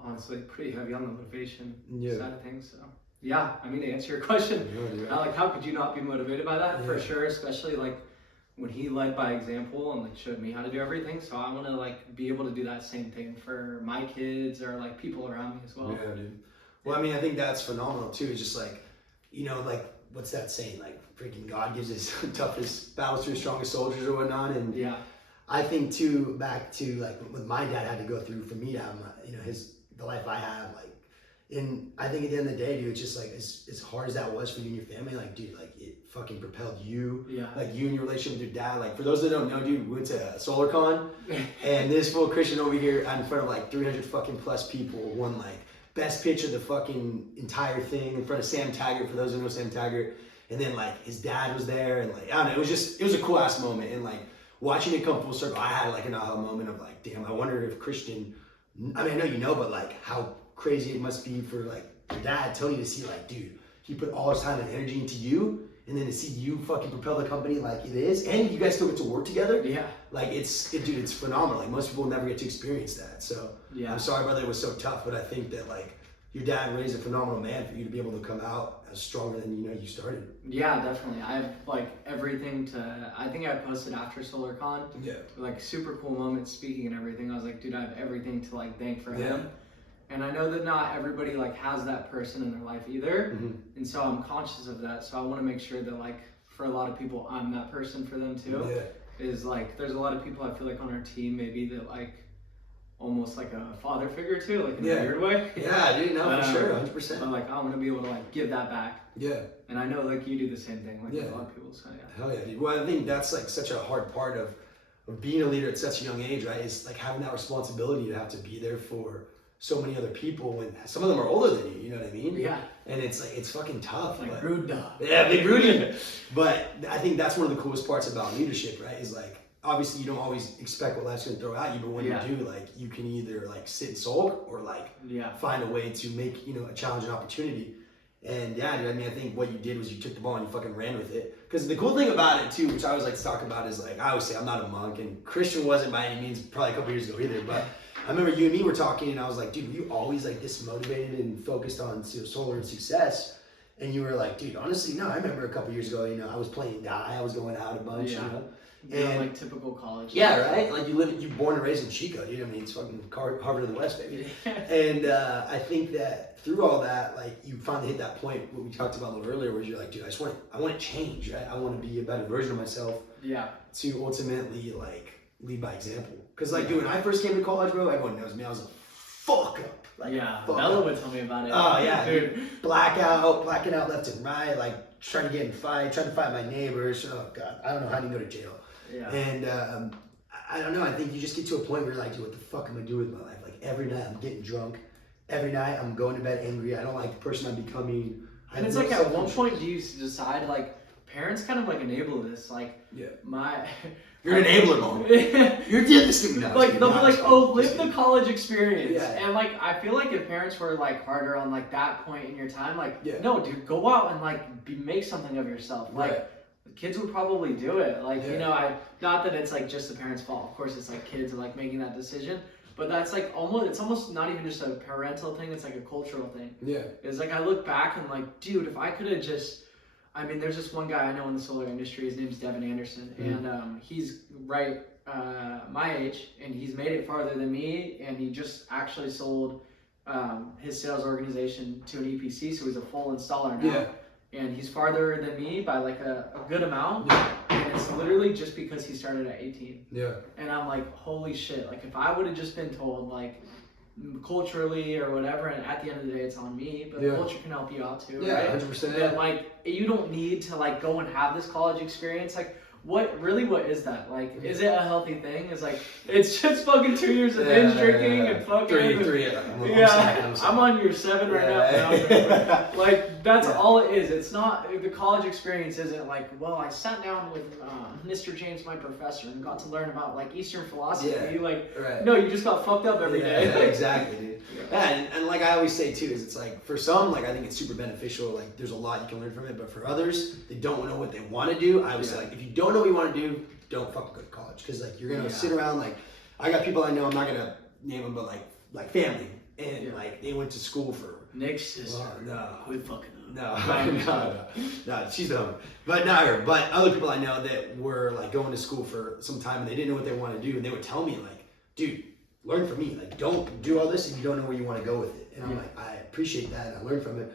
honestly, pretty heavy on the motivation side of things. So. Yeah, I mean, to answer your question, like how could you not be motivated by that? For sure, especially like when he led by example and like showed me how to do everything. So I want to like be able to do that same thing for my kids or like people around me as well. Yeah, dude. Well, I mean, I think that's phenomenal too. It's just like, you know, like what's that saying? Like freaking God gives his toughest battles to his strongest soldiers or whatnot. And I think too, back to like what my dad had to go through for me to have my, you know, the life I have, like. And I think at the end of the day, dude, it's just like as hard as that was for you and your family, like, dude, like it fucking propelled you. Yeah. Like you and your relationship with your dad. Like for those that don't know, dude, we went to SolarCon, and this fool Christian over here in front of like 300 fucking plus people won like best pitch of the fucking entire thing in front of Sam Taggart. For those who know Sam Taggart, and then like his dad was there, and like I don't know, it was a cool ass moment, and like watching it come full circle, I had like an aha moment of like, damn, I wonder if Christian. I mean, I know you know, but like how crazy it must be for like your dad Tony to see like, dude, he put all his time and energy into you, and then to see you fucking propel the company like it is, and you guys still get to work together. Yeah, like dude, it's phenomenal. Like most people never get to experience that. So I'm sorry, brother, it was so tough, but I think that like your dad raised a phenomenal man for you to be able to come out as stronger than you started. Yeah, definitely. I have like everything I think I posted after SolarCon. Yeah, like super cool moments speaking and everything. I was like, dude, I have everything to like thank for him. And I know that not everybody like has that person in their life either. Mm-hmm. And so I'm conscious of that. So I want to make sure that like for a lot of people, I'm that person for them too. Yeah. Is like, there's a lot of people I feel like on our team maybe that like almost like a father figure too, like in a weird way. Yeah, dude, no, for sure, 100%. I'm like, I want to be able to like give that back. Yeah. And I know like you do the same thing, like a lot of people. So Hell yeah, dude. Well, I think that's like such a hard part of being a leader at such a young age, right? Is like having that responsibility to have to be there for so many other people when some of them are older than you know what I mean? Yeah. And it's like, it's fucking tough. Like rude dog. Yeah, big Rudy. But I think that's one of the coolest parts about leadership, right? Is like, obviously you don't always expect what life's gonna throw at you, but when you do, like you can either like sit and sulk or like find a way to make, a challenge an opportunity. And yeah, dude, I mean, I think what you did was you took the ball and you fucking ran with it. Because the cool thing about it too, which I always like to talk about, is like, I always say I'm not a monk, and Christian wasn't by any means probably a couple years ago either, but I remember you and me were talking, and I was like, dude, were you always like this motivated and focused on solar and success? And you were like, dude, honestly, no, I remember a couple years ago, I was playing die, I was going out a bunch, And like typical college. Yeah, right? Like you born and raised in Chico, dude. I mean, it's fucking Harvard of the West, baby. And I think that through all that, like you finally hit that point, what we talked about a little earlier, where you're like, dude, I want to change, right? I want to be a better version of myself. Yeah. To ultimately like lead by example. Because like, dude, when I first came to college, bro, everyone knows me. I was a fuck up. Like, Bella would tell me about it. Oh yeah, dude. Blacking out left and right, like trying to get in fight, trying to fight my neighbors. Oh god, I don't know how to go to jail. Yeah. And I don't know. I think you just get to a point where you're like, dude, what the fuck am I doing with my life? Like every night I'm getting drunk. Every night I'm going to bed angry. I don't like the person I'm becoming. And it's like at one point do you decide like parents kind of like enable this like you're an enabler, mom. You're doing this to me now. Like they'll be like, oh, live the college experience. Yeah. And like I feel like if parents were like harder on like that point in your time, like no, dude, go out and like make something of yourself. Like kids would probably do it. Like you know, not that it's like just the parents' fault. Of course, it's like kids are like making that decision. But that's like it's almost not even just a parental thing. It's like a cultural thing. Yeah. It's like I look back and like, dude, if I could have just. I mean, there's this one guy I know in the solar industry. His name's Devin Anderson, and he's my age, and he's made it farther than me. And he just actually sold his sales organization to an EPC, so he's a full installer now. Yeah. And he's farther than me by like a good amount. Yeah. And it's literally just because he started at 18. Yeah. And I'm like, holy shit! Like if I would have just been told like. Culturally or whatever, and at the end of the day it's on me, but culture can help you out too, right? 100%. And like you don't need to like go and have this college experience. Like what is that? Like is it a healthy thing? It's like it's just fucking 2 years of binge drinking and fucking three. I'm on year 7 right now. Like that's all it is. It's not the college experience isn't like, well, I sat down with Mr. James, my professor, and got to learn about like Eastern philosophy. No, you just got fucked up every day. Exactly, dude. Yeah, and like I always say too, is it's like for some, like I think it's super beneficial. Like there's a lot you can learn from it, but for others, they don't know what they want to do. I was like, if you don't know what you want to do, don't fucking go to college, because like you're gonna sit around. Like I got people I know, I'm not gonna name them, but like family, and like they went to school for Nick's sister. No, quit fucking. No, she's the homie. But not her. But other people I know that were like going to school for some time and they didn't know what they want to do, and they would tell me like, dude, learn from me. Like, don't do all this if you don't know where you want to go with it. And I'm like, I appreciate that and I learned from it.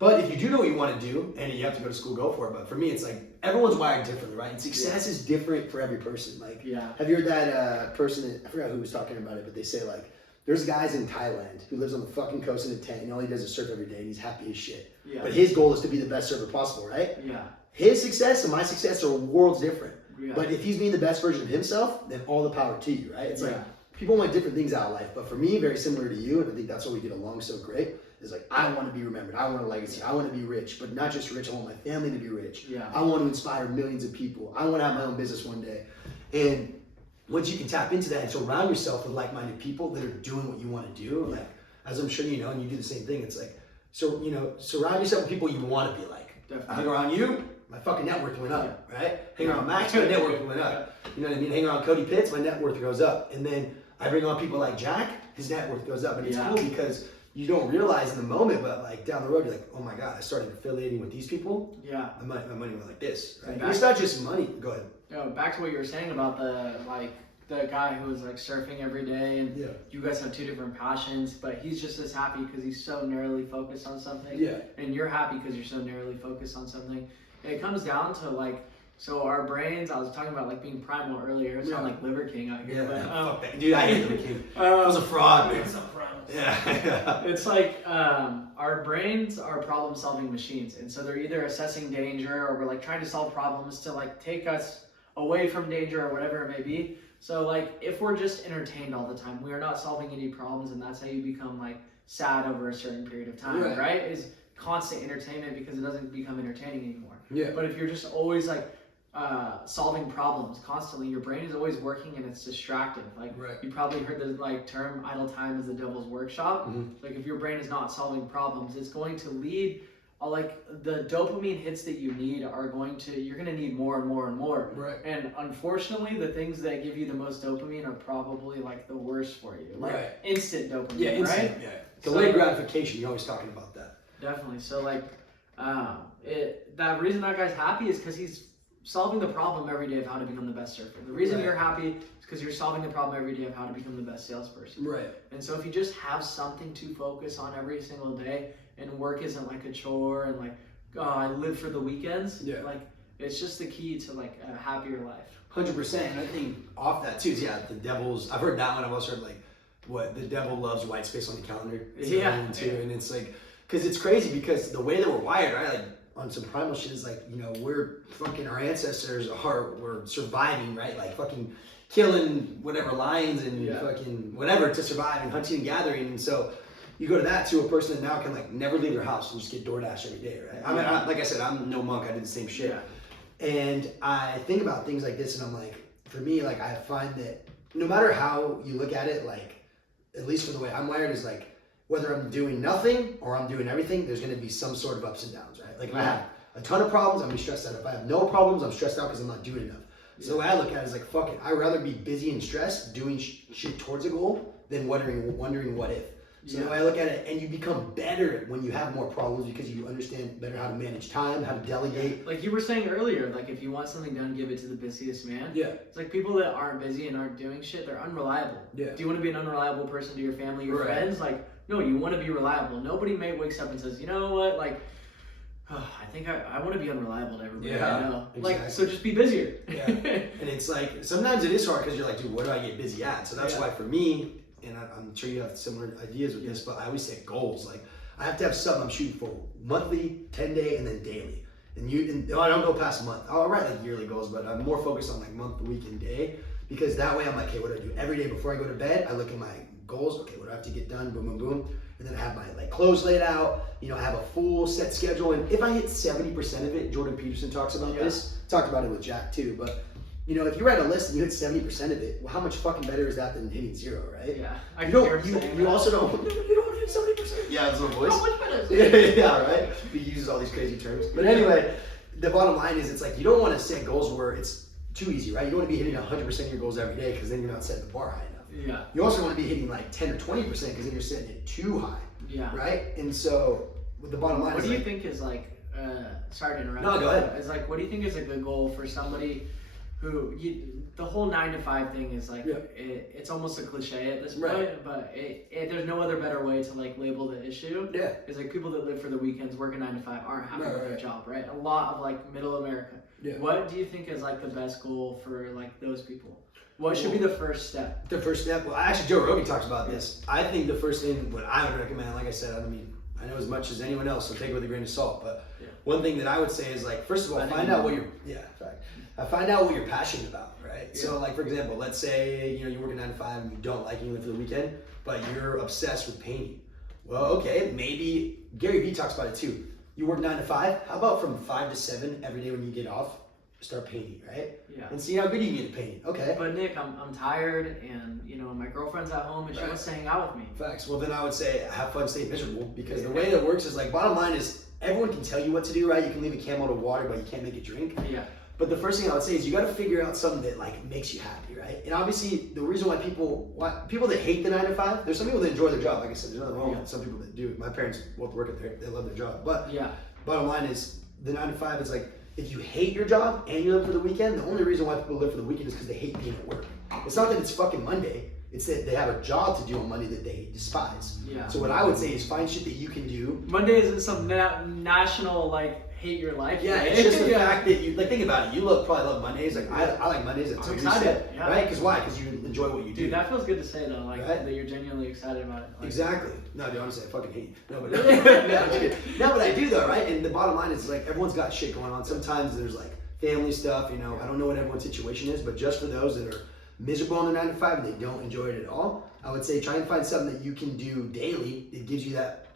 But if you do know what you want to do and you have to go to school, go for it. But for me, it's like everyone's wired differently, right? And success is different for every person. Like, have you heard that person? I forgot who was talking about it, but they say like, there's guys in Thailand who lives on the fucking coast in a tent and all he does is surf every day and he's happy as shit. Yeah. But his goal is to be the best surfer possible, right? Yeah. His success and my success are worlds different. Yeah. But if he's being the best version of himself, then all the power to you, right? It's like people want different things out of life. But for me, very similar to you, and I think that's why we get along so great, is like I want to be remembered. I want a legacy. I want to be rich, but not just rich. I want my family to be rich. Yeah. I want to inspire millions of people. I want to have my own business one day. And once you can tap into that and surround yourself with like-minded people that are doing what you want to do, like as I'm sure you know, and you do the same thing, it's like, so you know, surround yourself with people you want to be like. Definitely. I hang around you, my fucking net worth went up, right? Hang around Max, my net worth went up. You know what I mean? Hang around Cody Pitts, my net worth goes up. And then I bring on people like Jack, his net worth goes up. And it's cool because you don't realize in the moment, but like down the road, you're like, oh my God, I started affiliating with these people. Yeah. My money went like this, right? It's not just money. Go ahead. No, back to what you were saying about the guy who was like surfing every day, and you guys have two different passions, but he's just as happy because he's so narrowly focused on something. Yeah. And you're happy because you're so narrowly focused on something. And it comes down to like, so our brains, I was talking about like being primal earlier. It's not like Liver King out here. Yeah, but, dude, I hate Liver King. I was a fraud, man. Yeah. It's like our brains are problem solving machines. And so they're either assessing danger or we're like trying to solve problems to like take us away from danger or whatever it may be. So like if we're just entertained all the time, we are not solving any problems, and that's how you become like sad over a certain period of time, right? Is constant entertainment because it doesn't become entertaining anymore. Yeah. But if you're just always like solving problems constantly, your brain is always working and it's distracted. Like you probably heard the like term idle time is the devil's workshop. Mm-hmm. Like if your brain is not solving problems, it's going to lead like the dopamine hits that you need are you're going to need more and more and more. Right. And unfortunately, the things that give you the most dopamine are probably like the worst for you. Like instant dopamine, instant, right? Yeah. Delayed gratification, you're always talking about that. Definitely. So like that reason that guy's happy is because he's solving the problem every day of how to become the best surfer. The reason you're happy is because you're solving the problem every day of how to become the best salesperson. Right. And so if you just have something to focus on every single day, and work isn't like a chore and like, oh, I live for the weekends. Yeah. Like It's just the key to like a happier life. 100%. And I think off that too, the devil's, I've heard that one. I've also heard like, what, the devil loves white space on the calendar. Yeah. Too. And it's like, because it's crazy because the way that we're wired, right? Like on some primal shit is like, you know, we're fucking, our ancestors were surviving, right? Like fucking killing whatever lions and fucking whatever to survive and hunting and gathering. And so you go to that to a person that now can like never leave their house and just get DoorDash every day, right? I mean, like I said, I'm no monk. I did the same shit. And I think about things like this and I'm like, for me, like I find that no matter how you look at it, like at least for the way I'm wired is like, whether I'm doing nothing or I'm doing everything, there's going to be some sort of ups and downs, right? Like if I have a ton of problems, I'm gonna be stressed out. If I have no problems, I'm stressed out because I'm not doing enough. So the way I look at it is like, fuck it. I'd rather be busy and stressed doing shit towards a goal than wondering what if. So the way I look at it, and you become better when you have more problems because you understand better how to manage time, how to delegate. Like you were saying earlier, like if you want something done, give it to the busiest man. Yeah. It's like people that aren't busy and aren't doing shit, they're unreliable. Yeah. Do you want to be an unreliable person to your family, your friends? Like, no, you want to be reliable. Nobody wakes up and says, you know what, like, oh, I think I want to be unreliable to everybody I know. Exactly. Like, so just be busier. And it's like, sometimes it is hard because you're like, dude, where do I get busy at? So that's why for me, and I'm sure you have similar ideas with this, but I always set goals. Like, I have to have something I'm shooting for monthly, 10-day, and then daily. And I don't go past a month. I'll write like yearly goals, but I'm more focused on like month, week, and day. Because that way I'm like, okay, what do I do? Every day before I go to bed, I look at my goals. Okay, what do I have to get done? Boom, boom, boom. And then I have my like clothes laid out. You know, I have a full set schedule. And if I hit 70% of it, Jordan Peterson talks about this. Talked about it with Jack too. But you know, if you write a list and you hit 70% of it, well, how much fucking better is that than hitting 0, right? Yeah. You also don't. You don't hit 70%. Yeah, it's a voice. How much better is it? Yeah, right. He uses all these crazy terms. But anyway, the bottom line is, it's like you don't want to set goals where it's too easy, right? You don't want to be hitting 100% of your goals every day because then you're not setting the bar high enough. Yeah. You also want to be hitting like 10 or 20% because then you're setting it too high. Yeah. Right? And so with the bottom line, what do you think is like? Sorry to interrupt. No, go ahead. It's like, what do you think is a good goal for somebody who the whole 9 to 5 thing is like it's almost a cliche at this point, but there's no other better way to like label the issue. Yeah. It's like people that live for the weekends, work a 9 to 5, aren't happy with their job, right? A lot of like middle America. Yeah. What do you think is like the best goal for like those people? What should be the first step? The first step? Well, actually, Joe Rogan talks about this. I think the first thing, what I would recommend, like I said, I know as much as anyone else, so take it with a grain of salt. But one thing that I would say is like, first of all, find out what you're passionate about, right? Yeah. So like, for example, let's say, you know, you work a 9 to 5 and you don't like it, you live for the weekend, but you're obsessed with painting. Well, okay, maybe Gary Vee talks about it too. You work 9 to 5. How about from 5 to 7 every day when you get off, start painting, right? Yeah. And see how good you can get at painting. Okay. But Nick, I'm tired, and you know my girlfriend's at home, and she wants to hang out with me. Facts. Well, then I would say have fun, stay miserable, because the way it works is like, bottom line is everyone can tell you what to do, right? You can leave a camel to water, but you can't make it drink. Yeah. But the first thing I would say is you got to figure out something that like makes you happy, right? And obviously the reason why people that hate the 9 to 5, there's some people that enjoy their job. Like I said, there's nothing wrong with some people that do. My parents both work at they love their job. But bottom line is the 9 to 5 is like, if you hate your job and you live for the weekend, the only reason why people live for the weekend is because they hate being at work. It's not that it's fucking Monday. It's that they have a job to do on Monday that they despise. Yeah. So what I would say is find shit that you can do. Monday isn't some national like hate your life. Yeah, it's just the fact that you like think about it. You probably love Mondays. Like I like Mondays. I'm excited, right? Because why? Because you enjoy what you do. Dude, that feels good to say though. Like that you're genuinely excited about it. Like, exactly. No, dude, honestly, I fucking hate you. No, but no, but I do though, right? And the bottom line is like everyone's got shit going on. Sometimes there's like family stuff. You know, I don't know what everyone's situation is, but just for those that are miserable on their 9 to 5 and they don't enjoy it at all, I would say try and find something that you can do daily. It gives you that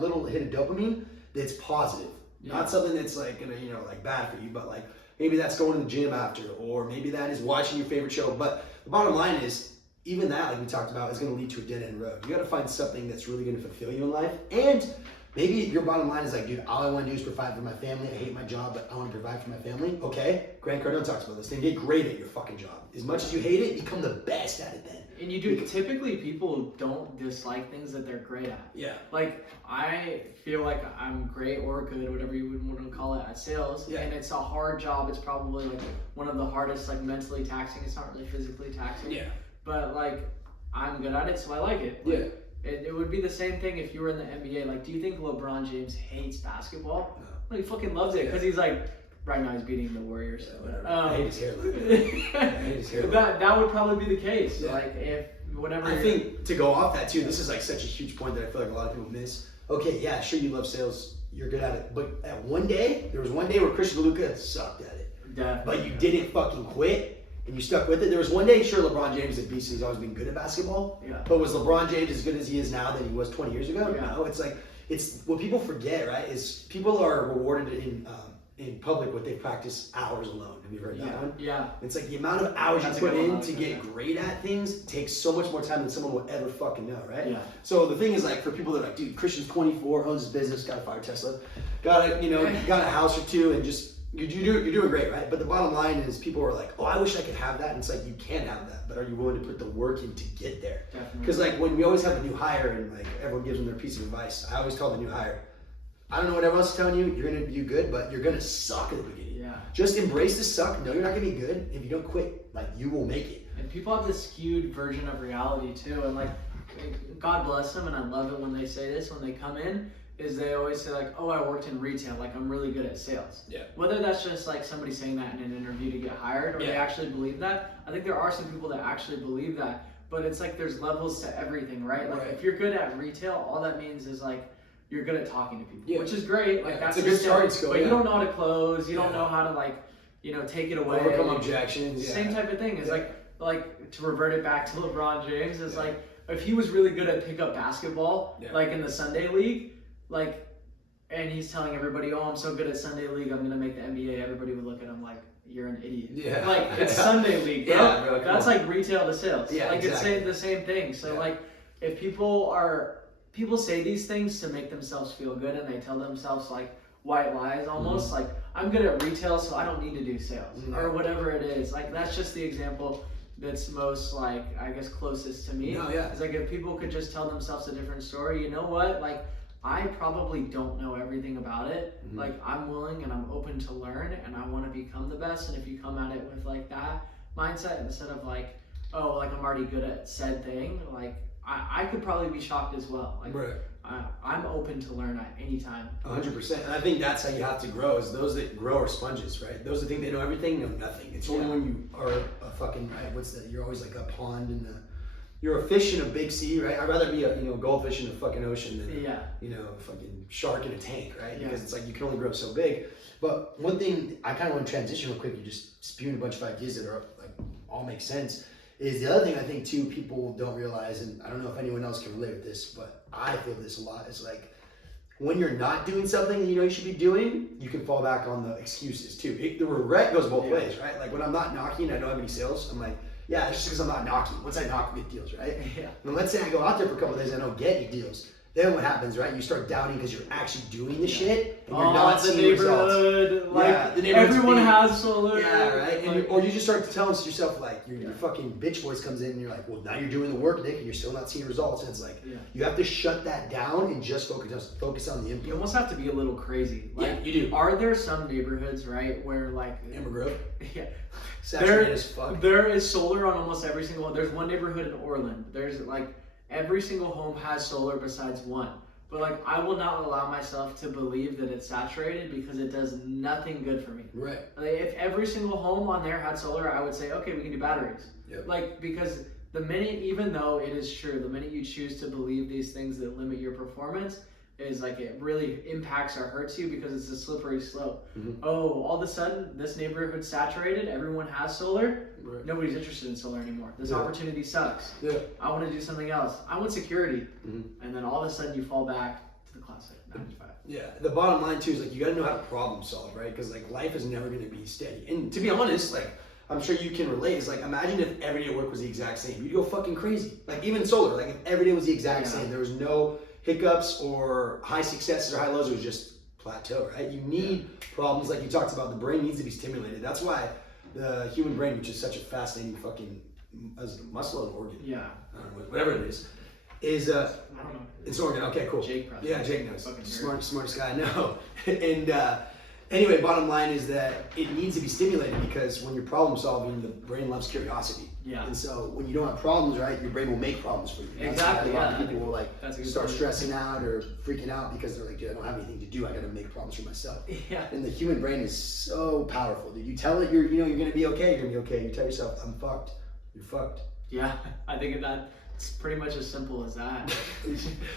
little hit of dopamine that's positive. Yeah. Not something that's like gonna, you know, like bad for you, but like maybe that's going to the gym after, or maybe that is watching your favorite show. But the bottom line is, even that, like we talked about, is gonna lead to a dead end road. You gotta find something that's really gonna fulfill you in life. And maybe your bottom line is like, dude, all I wanna do is provide for my family. I hate my job, but I wanna provide for my family. Okay, Grant Cardone talks about this. Then get great at your fucking job. As much as you hate it, become the best at it then. And you do. Typically, people don't dislike things that they're great at. Yeah. Like, I feel like I'm great or good, whatever you would want to call it, at sales. Yeah. And it's a hard job. It's probably like one of the hardest, like mentally taxing. It's not really physically taxing. Yeah. But like, I'm good at it, so I like it. Like, yeah. It would be the same thing if you were in the NBA. Like, do you think LeBron James hates basketball? No. Like, he fucking loves it because he's like, Right now he's beating the Warriors. I hate his hairline. That would probably be the case. Yeah. Like if whatever. I think to go off that too, this is like such a huge point that I feel like a lot of people miss. Okay, yeah, sure you love sales, you're good at it, but there was one day where Christian Deluca sucked at it. Definitely. But you didn't fucking quit and you stuck with it. There was one day, sure, LeBron James at BC has always been good at basketball. Yeah. But was LeBron James as good as he is now than he was 20 years ago? Yeah. No, it's what people forget, right? Is people are rewarded in public what they practice hours alone. Have you heard that one? Yeah. It's like the amount of hours That's you put in to get great at things takes so much more time than someone will ever fucking know, right? Yeah. So the thing is, like, for people that are like, dude, Christian's 24, owns his business, got a fire Tesla, got a house or two, and just you're doing great, right? But the bottom line is, people are like, oh, I wish I could have that, and it's like, you can have that, but are you willing to put the work in to get there? Definitely. Because like when we always have a new hire and like everyone gives them their piece of advice, I always tell the new hire, I don't know what everyone else is telling you, you're gonna do good, but you're gonna suck at the beginning. Yeah. Just embrace the suck. No, you're not gonna be good. If you don't quit, like, you will make it. And people have this skewed version of reality too, and like, God bless them, and I love it when they say this when they come in. Is they always say like, oh, I worked in retail, like I'm really good at sales. Yeah. Whether that's just like somebody saying that in an interview to get hired, or they actually believe that. I think there are some people that actually believe that, but it's like there's levels to everything, right? Like if you're good at retail, all that means is like you're good at talking to people, which is great. Like that's a good starting skill. But you don't know how to close. You don't know how to like, take it away. Overcome objections. Same type of thing. It's like to revert it back to LeBron James. Is like if he was really good at pickup basketball, like in the Sunday League. Like, and he's telling everybody, oh, I'm so good at Sunday League, I'm going to make the NBA. Everybody would look at him like, you're an idiot. Yeah. Like, it's Sunday League, bro. Yeah, bro, that's like retail to sales. Yeah, like, exactly. It's the same thing. So, like, if people say these things to make themselves feel good, and they tell themselves, like, white lies almost, like, I'm good at retail, so I don't need to do sales, or whatever it is. Like, that's just the example that's most, like, I guess, closest to me. No, yeah. It's like, if people could just tell themselves a different story, you know what? Like, I probably don't know everything about it. Like, I'm willing and I'm open to learn, and I want to become the best. And if you come at it with like that mindset instead of like, oh, like I'm already good at said thing, like I could probably be shocked as well. Like, I'm open to learn at any time. 100%. And I think that's how you have to grow, is those that grow are sponges, right? Those that think they know everything know nothing. It's only when you are a fucking, you're always like a pond in the, you're a fish in a big sea, right? I'd rather be a goldfish in a fucking ocean than a fucking shark in a tank, right? Because it's like you can only grow so big. But one thing I kind of want to transition real quick, you just spewing a bunch of ideas that are like all make sense, is the other thing I think too people don't realize, and I don't know if anyone else can relate with this, but I feel this a lot, is like when you're not doing something that you know you should be doing, you can fall back on the excuses too. The regret goes both ways, right? Like when I'm not knocking, I don't have any sales, I'm like, yeah, it's just because I'm not knocking. Once I knock, we get deals, right? Yeah. And let's say I go out there for a couple of days and I don't get any deals. Then what happens, right? You start doubting because you're actually doing the shit and you're not seeing results. Like, everyone has solar. Yeah, right? And or you just start telling yourself, like, your fucking bitch voice comes in and you're like, well, now you're doing the work, Nick, and you're still not seeing results. And it's like, you have to shut that down and just focus on the input. You almost have to be a little crazy. Like, you do. Are there some neighborhoods, right, where like... Amber Grove? Yeah. Saturated as fuck. There is solar on almost every single one. There's one neighborhood in Orland. There's like every single home has solar besides one. But like I will not allow myself to believe that it's saturated because it does nothing good for me. Right. Like, if every single home on there had solar, I would say, okay, we can do batteries. Yep. Like, because the minute, even though it is true, the minute you choose to believe these things that limit your performance, is like it really impacts or hurts you because it's a slippery slope. Oh, all of a sudden this neighborhood's saturated, everyone has solar, nobody's interested in solar anymore. This opportunity sucks. I want to do something else. I want security. And then all of a sudden you fall back to the classic 95. Yeah, the bottom line too is like you got to know how to problem solve, right? Because like life is never going to be steady. And to be honest, like I'm sure you can relate, is like imagine if every day at work was the exact same. You'd go fucking crazy. Like even solar, like if every day was the exact same, there was no hiccups or high successes or high lows, it was just plateau, right? You need problems, like you talked about. The brain needs to be stimulated. That's why the human brain, which is such a fascinating fucking muscle and organ, I don't know, whatever it is I don't know. it's organ. Okay, cool. Jake probably. Yeah, Jake knows. Smartest guy I know. And Anyway, bottom line is that it needs to be stimulated because when you're problem solving, the brain loves curiosity. Yeah. And so when you don't have problems, right, your brain will make problems for you. Exactly. A lot of people will like start point. stressing out or freaking out because they're like, dude, I don't have anything to do. I got to make problems for myself. Yeah. And the human brain is so powerful, dude. You tell it you're gonna be okay. You're gonna be okay. You tell yourself, I'm fucked. You're fucked. Yeah. I think that's pretty much as simple as that.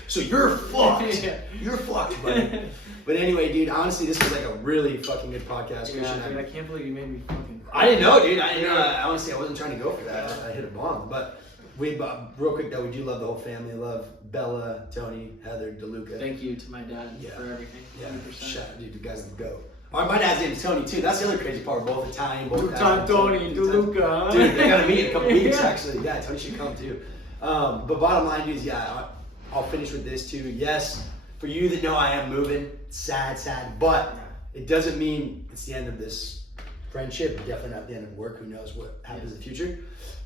So you're fucked. Yeah. You're fucked, buddy. But anyway, dude, honestly, this was like a really fucking good podcast. Yeah, dude, I can't believe you made me fucking cry. I didn't know, dude. I didn't know. Honestly, I wasn't trying to go for that. I hit a bomb. But real quick though, we do love the whole family. Love Bella, Tony, Heather, Deluca. Thank you to my dad for everything. Yeah, 100%. shout out, dude. You guys are the goat. All right, my dad's name is Tony too. That's the other crazy part. We're both Italian, both Tony, Deluca. Dude, they gotta meet in a couple weeks actually. Yeah, Tony should come too. But bottom line, dude, is I'll finish with this too. Yes, for you that know I am moving, sad, but it doesn't mean it's the end of this friendship. Definitely not the end of work. Who knows what happens in the future?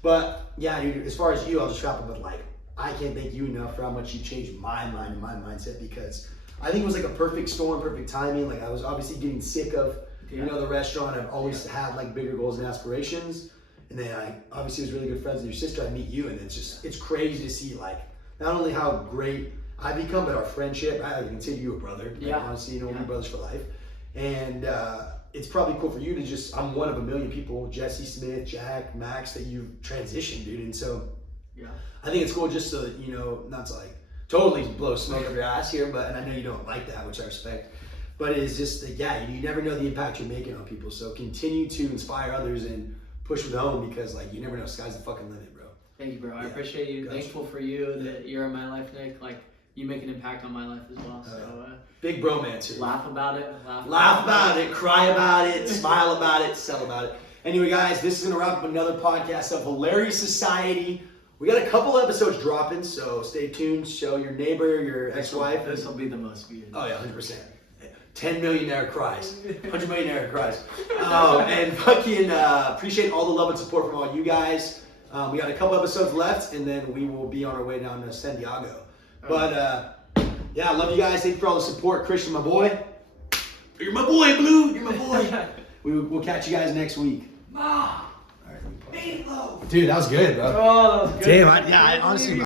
But yeah, dude, as far as you, I'll just wrap up with like, I can't thank you enough for how much you changed my mind and my mindset because I think it was like a perfect storm, perfect timing. Like I was obviously getting sick of, the restaurant. I've always had like bigger goals and aspirations. And then I obviously was really good friends with your sister. I meet you and it's crazy to see like, not only how great I've become, but our friendship. I consider you a brother. Yeah. Like, honestly, we're brothers for life. And it's probably cool for you to just, I'm one of a million people, Jesse Smith, Jack, Max, that you've transitioned, dude. And so I think it's cool just so that, not to like totally blow smoke up your ass here, and I know you don't like that, which I respect. But it's just that, you never know the impact you're making on people. So continue to inspire others and push with home because like you never know, sky's the fucking limit, bro. Thank you, bro. I appreciate you. Gotcha. Thankful for you that you're in my life, Nick. Like you make an impact on my life as well. So big bromance here. Laugh about it. Laugh about it. Cry about it. Smile about it. Sell about it. Anyway, guys, this is gonna wrap up another podcast of Hilarious Society. We got a couple episodes dropping, so stay tuned. Show your neighbor, your ex-wife. This will be the most viewed. Oh yeah, 100%. 10 millionaire cries. 100 millionaire cries. And fucking appreciate all the love and support from all you guys. We got a couple episodes left, and then we will be on our way down to San Diego. But I love you guys. Thank you for all the support. Christian, my boy. You're my boy, Blue. You're my boy. We'll catch you guys next week. Dude, that was good, bro. Oh, that was good. Damn, I honestly.